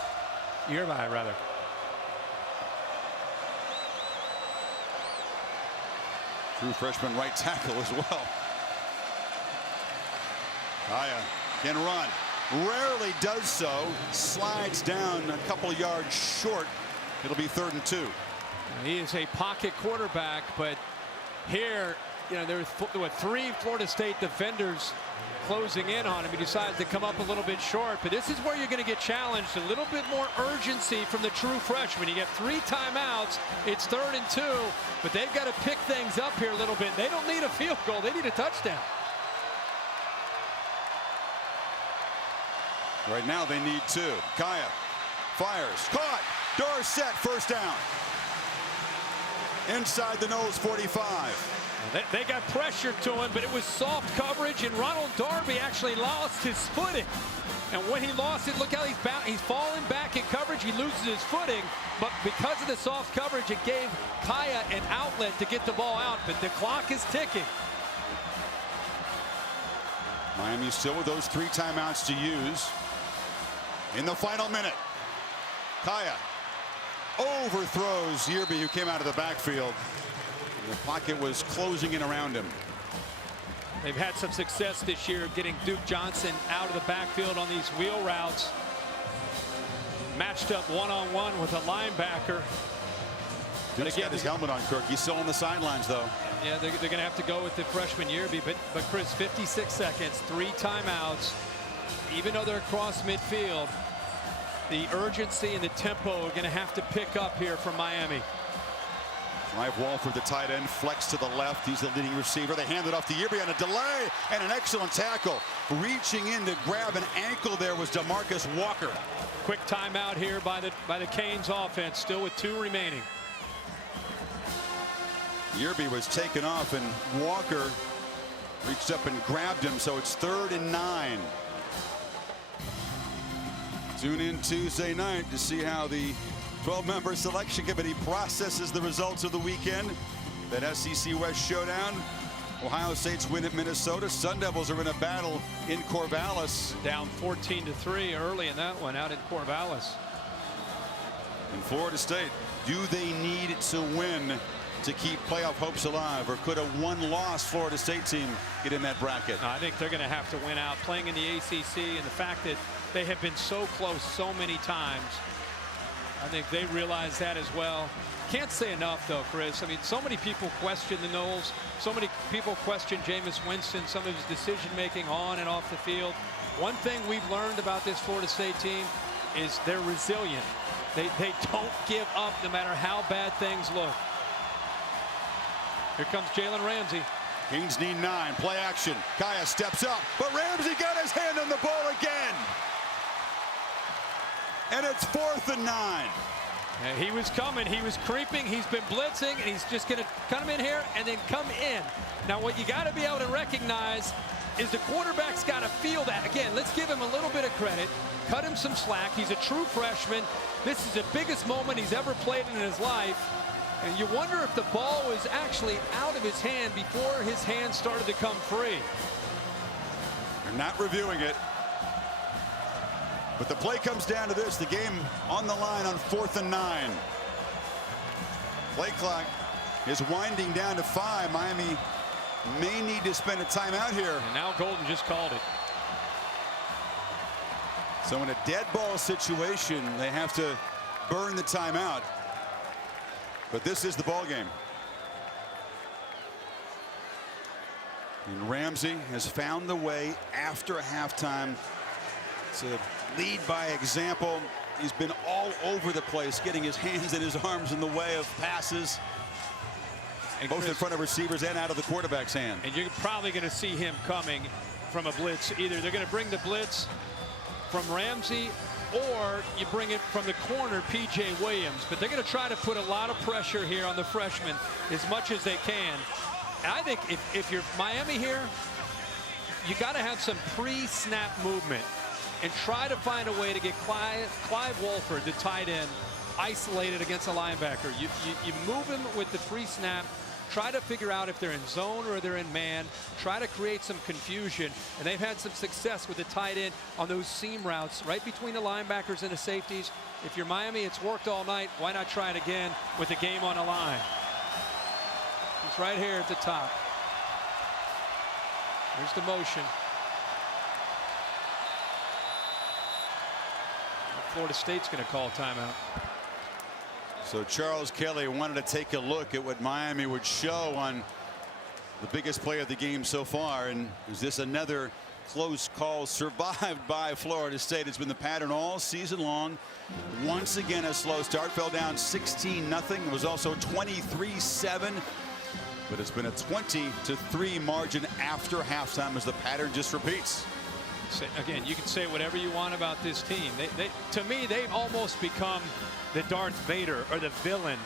Yearby, rather. True freshman right tackle as well. Kaya can run. Rarely does so. Slides down a couple yards short. It'll be 3rd and 2. He is a pocket quarterback, but here, you know, there were 3 Florida State defenders closing in on him. He decides to come up a little bit short, but this is where you're going to get challenged. A little bit more urgency from the true freshman. You get 3 timeouts. It's 3rd and 2, but they've got to pick things up here a little bit. They don't need a field goal. They need a touchdown. Right now they need 2. Kaya fires. Caught. Dorsett, 1st down. Inside the nose 45. They got pressure to him, but it was soft coverage, and Ronald Darby actually lost his footing. And when he lost it, look how he's falling back in coverage. He loses his footing, but because of the soft coverage, it gave Kaya an outlet to get the ball out, but the clock is ticking. Miami still with those 3 timeouts to use. In the final minute, Kaya overthrows Yearby, who came out of the backfield. The pocket was closing in around him. They've had some success this year getting Duke Johnson out of the backfield on these wheel routes. Matched up one-on-one with a linebacker. Duke's got his helmet on, Kirk. He's still on the sidelines, though. Yeah, they're going to have to go with the freshman Yearby. But Chris, 56 seconds, 3 timeouts. Even though they're across midfield, the urgency and the tempo are going to have to pick up here from Miami. Clive Walford, the tight end, flex to the left. He's the leading receiver. They hand it off to Yearby on a delay and an excellent tackle. Reaching in to grab an ankle there was DeMarcus Walker. Quick timeout here by the Canes offense, still with 2 remaining. Yearby was taken off, and Walker reached up and grabbed him, so it's 3rd and 9. Tune in Tuesday night to see how the 12-member selection committee processes the results of the weekend. That SEC West showdown. Ohio State's win at Minnesota. Sun Devils are in a battle in Corvallis. Down 14-3 early in that one out in Corvallis. And Florida State, do they need to win to keep playoff hopes alive, or could a 1-loss Florida State team get in that bracket? I think they're going to have to win out. Playing in the ACC, and the fact that they have been so close so many times, I think they realize that as well. Can't say enough, though, Chris. I mean, so many people question the Noles. So many people question Jameis Winston, some of his decision-making on and off the field. One thing we've learned about this Florida State team is they're resilient. They don't give up no matter how bad things look. Here comes Jalen Ramsey. Kings need 9. Play action. Kaya steps up, but Ramsey got his hand on the ball again. And it's 4th and 9. And he was coming. He was creeping. He's been blitzing, and he's just going to come in here and then come in. Now, what you got to be able to recognize is the quarterback's got to feel that. Again, let's give him a little bit of credit. Cut him some slack. He's a true freshman. This is the biggest moment he's ever played in his life. And you wonder if the ball was actually out of his hand before his hand started to come free. They're not reviewing it. But the play comes down to this. The game on the line on 4th and 9. Play clock is winding down to 5. Miami may need to spend a timeout here. And now Golden just called it. So in a dead ball situation, they have to burn the timeout. But this is the ball game. And Ramsey has found the way after halftime to lead by example. He's been all over the place, getting his hands and his arms in the way of passes, and both in front of receivers and out of the quarterback's hand. And you're probably going to see him coming from a blitz. Either they're going to bring the blitz from Ramsey, or you bring it from the corner, P.J. Williams. But they're going to try to put a lot of pressure here on the freshman as much as they can. And I think if you're Miami here, you got to have some pre-snap movement and try to find a way to get Clive Walford, the tight end, isolated against a linebacker. You move him with the pre-snap. Try to figure out if they're in zone or they're in man. Try to create some confusion. And they've had some success with the tight end on those seam routes right between the linebackers and the safeties. If you're Miami, it's worked all night. Why not try it again with the game on the line? He's right here at the top. Here's the motion. Florida State's going to call timeout. So Charles Kelly wanted to take a look at what Miami would show on the biggest play of the game so far. And is this another close call survived by Florida State? It's been the pattern all season long. Once again, a slow start, fell down 16-0. It was also 23-7. But it's been a 20-3 margin after halftime as the pattern just repeats. Again, you can say whatever you want about this team. To me, they've almost become the Darth Vader or the villain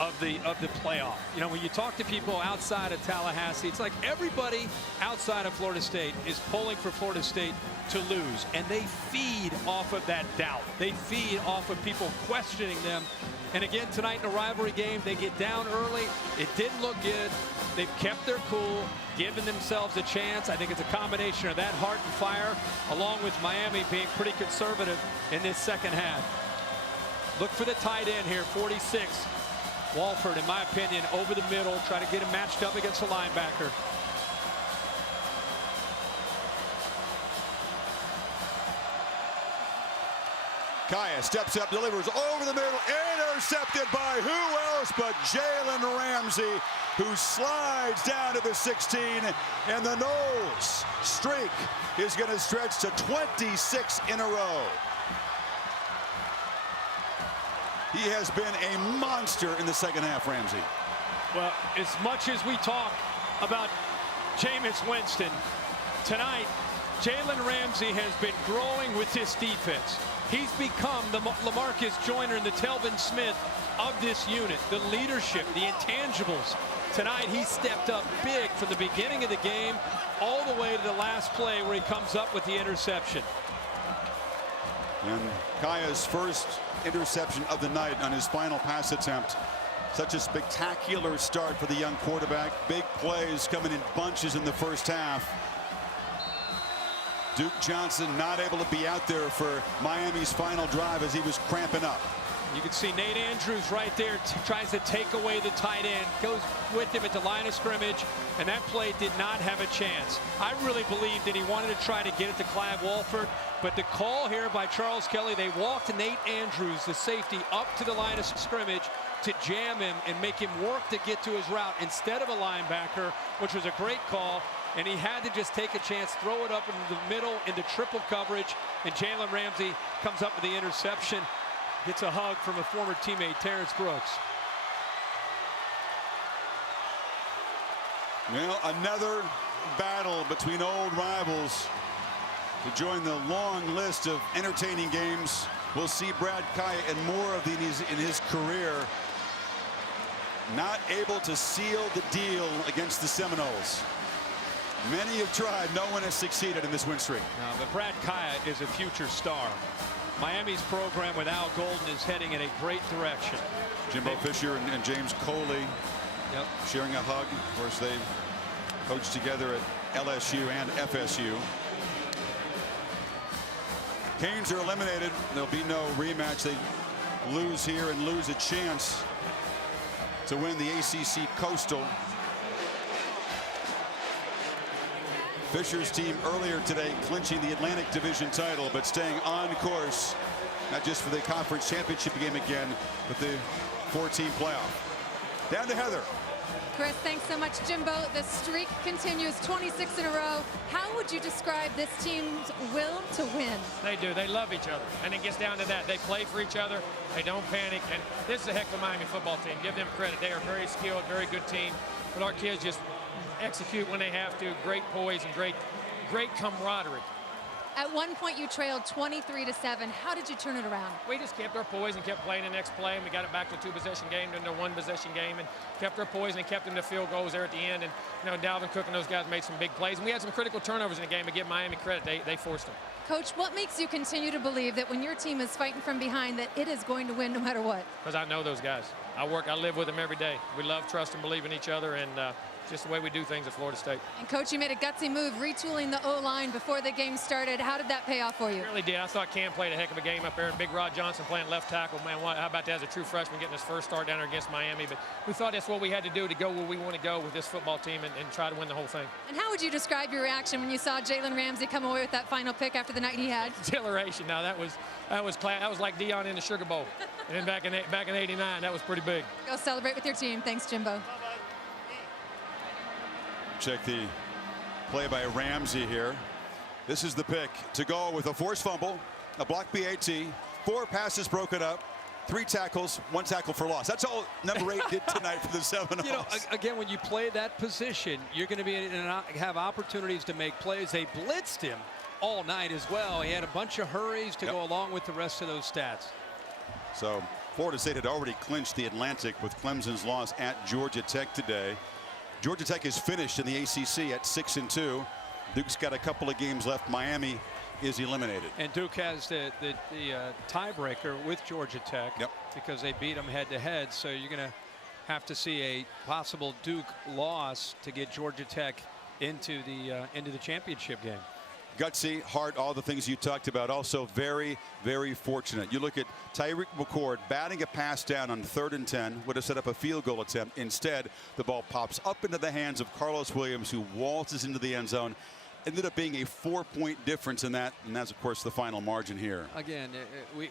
of the playoff. You know, when you talk to people outside of Tallahassee, it's like everybody outside of Florida State is pulling for Florida State to lose, and they feed off of that doubt. They feed off of people questioning them. And again, tonight in a rivalry game, they get down early. It didn't look good. They've kept their cool, given themselves a chance. I think it's a combination of that heart and fire, along with Miami being pretty conservative in this second half. Look for the tight end here, 46. Walford, in my opinion, over the middle, try to get him matched up against the linebacker. Kaya steps up, delivers over the middle, intercepted by who else but Jalen Ramsey, who slides down to the 16, and the Noles streak is going to stretch to 26 in a row. He has been a monster in the second half, Ramsey. Well, as much as we talk about Jameis Winston, tonight, Jalen Ramsey has been growing with this defense. He's become the LaMarcus Joyner and the Telvin Smith of this unit, the leadership, the intangibles. Tonight, he stepped up big from the beginning of the game all the way to the last play where he comes up with the interception. And Kaya's first interception of the night on his final pass attempt. Such a spectacular start for the young quarterback. Big plays coming in bunches in the first half. Duke Johnson not able to be out there for Miami's final drive as he was cramping up. You can see Nate Andrews right there, tries to take away the tight end, goes with him at the line of scrimmage, and that play did not have a chance. I really believe that he wanted to try to get it to Clive Walford, but the call here by Charles Kelly, they walked Nate Andrews, the safety, up to the line of scrimmage to jam him and make him work to get to his route instead of a linebacker, which was a great call. And he had to just take a chance, throw it up into the middle into triple coverage, and Jalen Ramsey comes up with the interception. Gets a hug from a former teammate, Terrence Brooks. Well, another battle between old rivals to join the long list of entertaining games. We'll see Brad Kaya and more of these in his career. Not able to seal the deal against the Seminoles. Many have tried. No one has succeeded in this win streak. No, but Brad Kaya is a future star. Miami's program with Al Golden is heading in a great direction. Jimbo Fisher and James Coley sharing a hug. Of course, they coached together at LSU and FSU. Canes are eliminated. There'll be no rematch. They lose here and lose a chance to win the ACC Coastal. Fisher's team earlier today clinching the Atlantic Division title, but staying on course, not just for the conference championship game again, but the 4-team playoff. Down to Heather. Chris, thanks so much, Jimbo. The streak continues, 26 in a row. How would you describe this team's will to win? They do. They love each other. And it gets down to that. They play for each other. They don't panic. And this is a heck of a Miami football team. Give them credit. They are very skilled, very good team. But our kids just execute when they have to. Great poise and great camaraderie. At one point, you trailed 23-7. How did you turn it around? We just kept our poise and kept playing the next play, and we got it back to a 2-possession game into a 1-possession game, and kept our poise and kept them to field goals there at the end. And you know, Dalvin Cook and those guys made some big plays, and we had some critical turnovers in the game. To give Miami credit, they forced them. Coach, what makes you continue to believe that when your team is fighting from behind, that it is going to win no matter what? Because I know those guys. I live with them every day. We love, trust, and believe in each other, and just the way we do things at Florida State. And Coach, you made a gutsy move retooling the O-line before the game started. How did that pay off for you? It really did. I thought Cam played a heck of a game up there, and Big Rod Johnson playing left tackle. Man, how about that as a true freshman getting his first start down there against Miami? But we thought that's what we had to do to go where we want to go with this football team and try to win the whole thing. And how would you describe your reaction when you saw Jalen Ramsey come away with that final pick after the night he had? Exhilaration. Now that was like Deion in the Sugar Bowl, and back in '89, that was pretty big. Go celebrate with your team. Thanks, Jimbo. Check the play by Ramsey here. This is the pick to go with a forced fumble, a block PAT, 4 passes broken up, 3 tackles, 1 tackle for loss. That's all number 8 did tonight for the Seminoles. You know, again, when you play that position, you're going to be have opportunities to make plays. They blitzed him all night as well. He had a bunch of hurries to go along with the rest of those stats. So Florida State had already clinched the Atlantic with Clemson's loss at Georgia Tech today. Georgia Tech is finished in the ACC at 6-2. Duke's got a couple of games left. Miami is eliminated. And Duke has the tiebreaker with Georgia Tech because they beat them head-to-head. So you're going to have to see a possible Duke loss to get Georgia Tech into the championship game. Gutsy, hard, all the things you talked about. Also very, very fortunate. You look at Tyreek McCord batting a pass down on 3rd and 10, would have set up a field goal attempt. Instead, the ball pops up into the hands of Carlos Williams, who waltzes into the end zone. Ended up being a 4-point difference in that, and that's, of course, the final margin here. Again,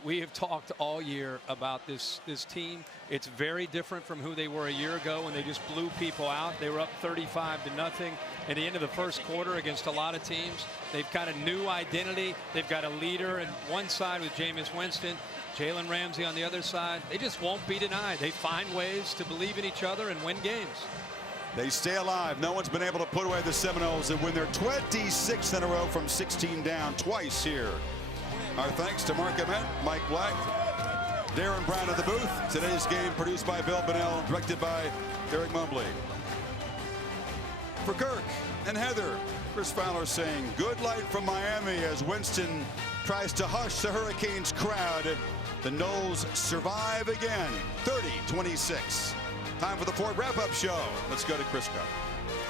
we have talked all year about this team. It's very different from who they were a year ago when they just blew people out. They were up 35-0 at the end of the first quarter against a lot of teams. They've got a new identity. They've got a leader on one side with Jameis Winston, Jalen Ramsey on the other side. They just won't be denied. They find ways to believe in each other and win games. They stay alive. No one's been able to put away the Seminoles and win their 26th in a row from 16 down twice here. Our thanks to Mark Emmett, Mike Black, Darren Brown at the booth. Today's game produced by Bill Bonnell, directed by Derek Mumbley. For Kirk and Heather, Chris Fowler saying good light from Miami as Winston tries to hush the Hurricanes crowd. The Noles survive again, 30-26. Time for the Ford wrap-up show. Let's go to Chris Cup.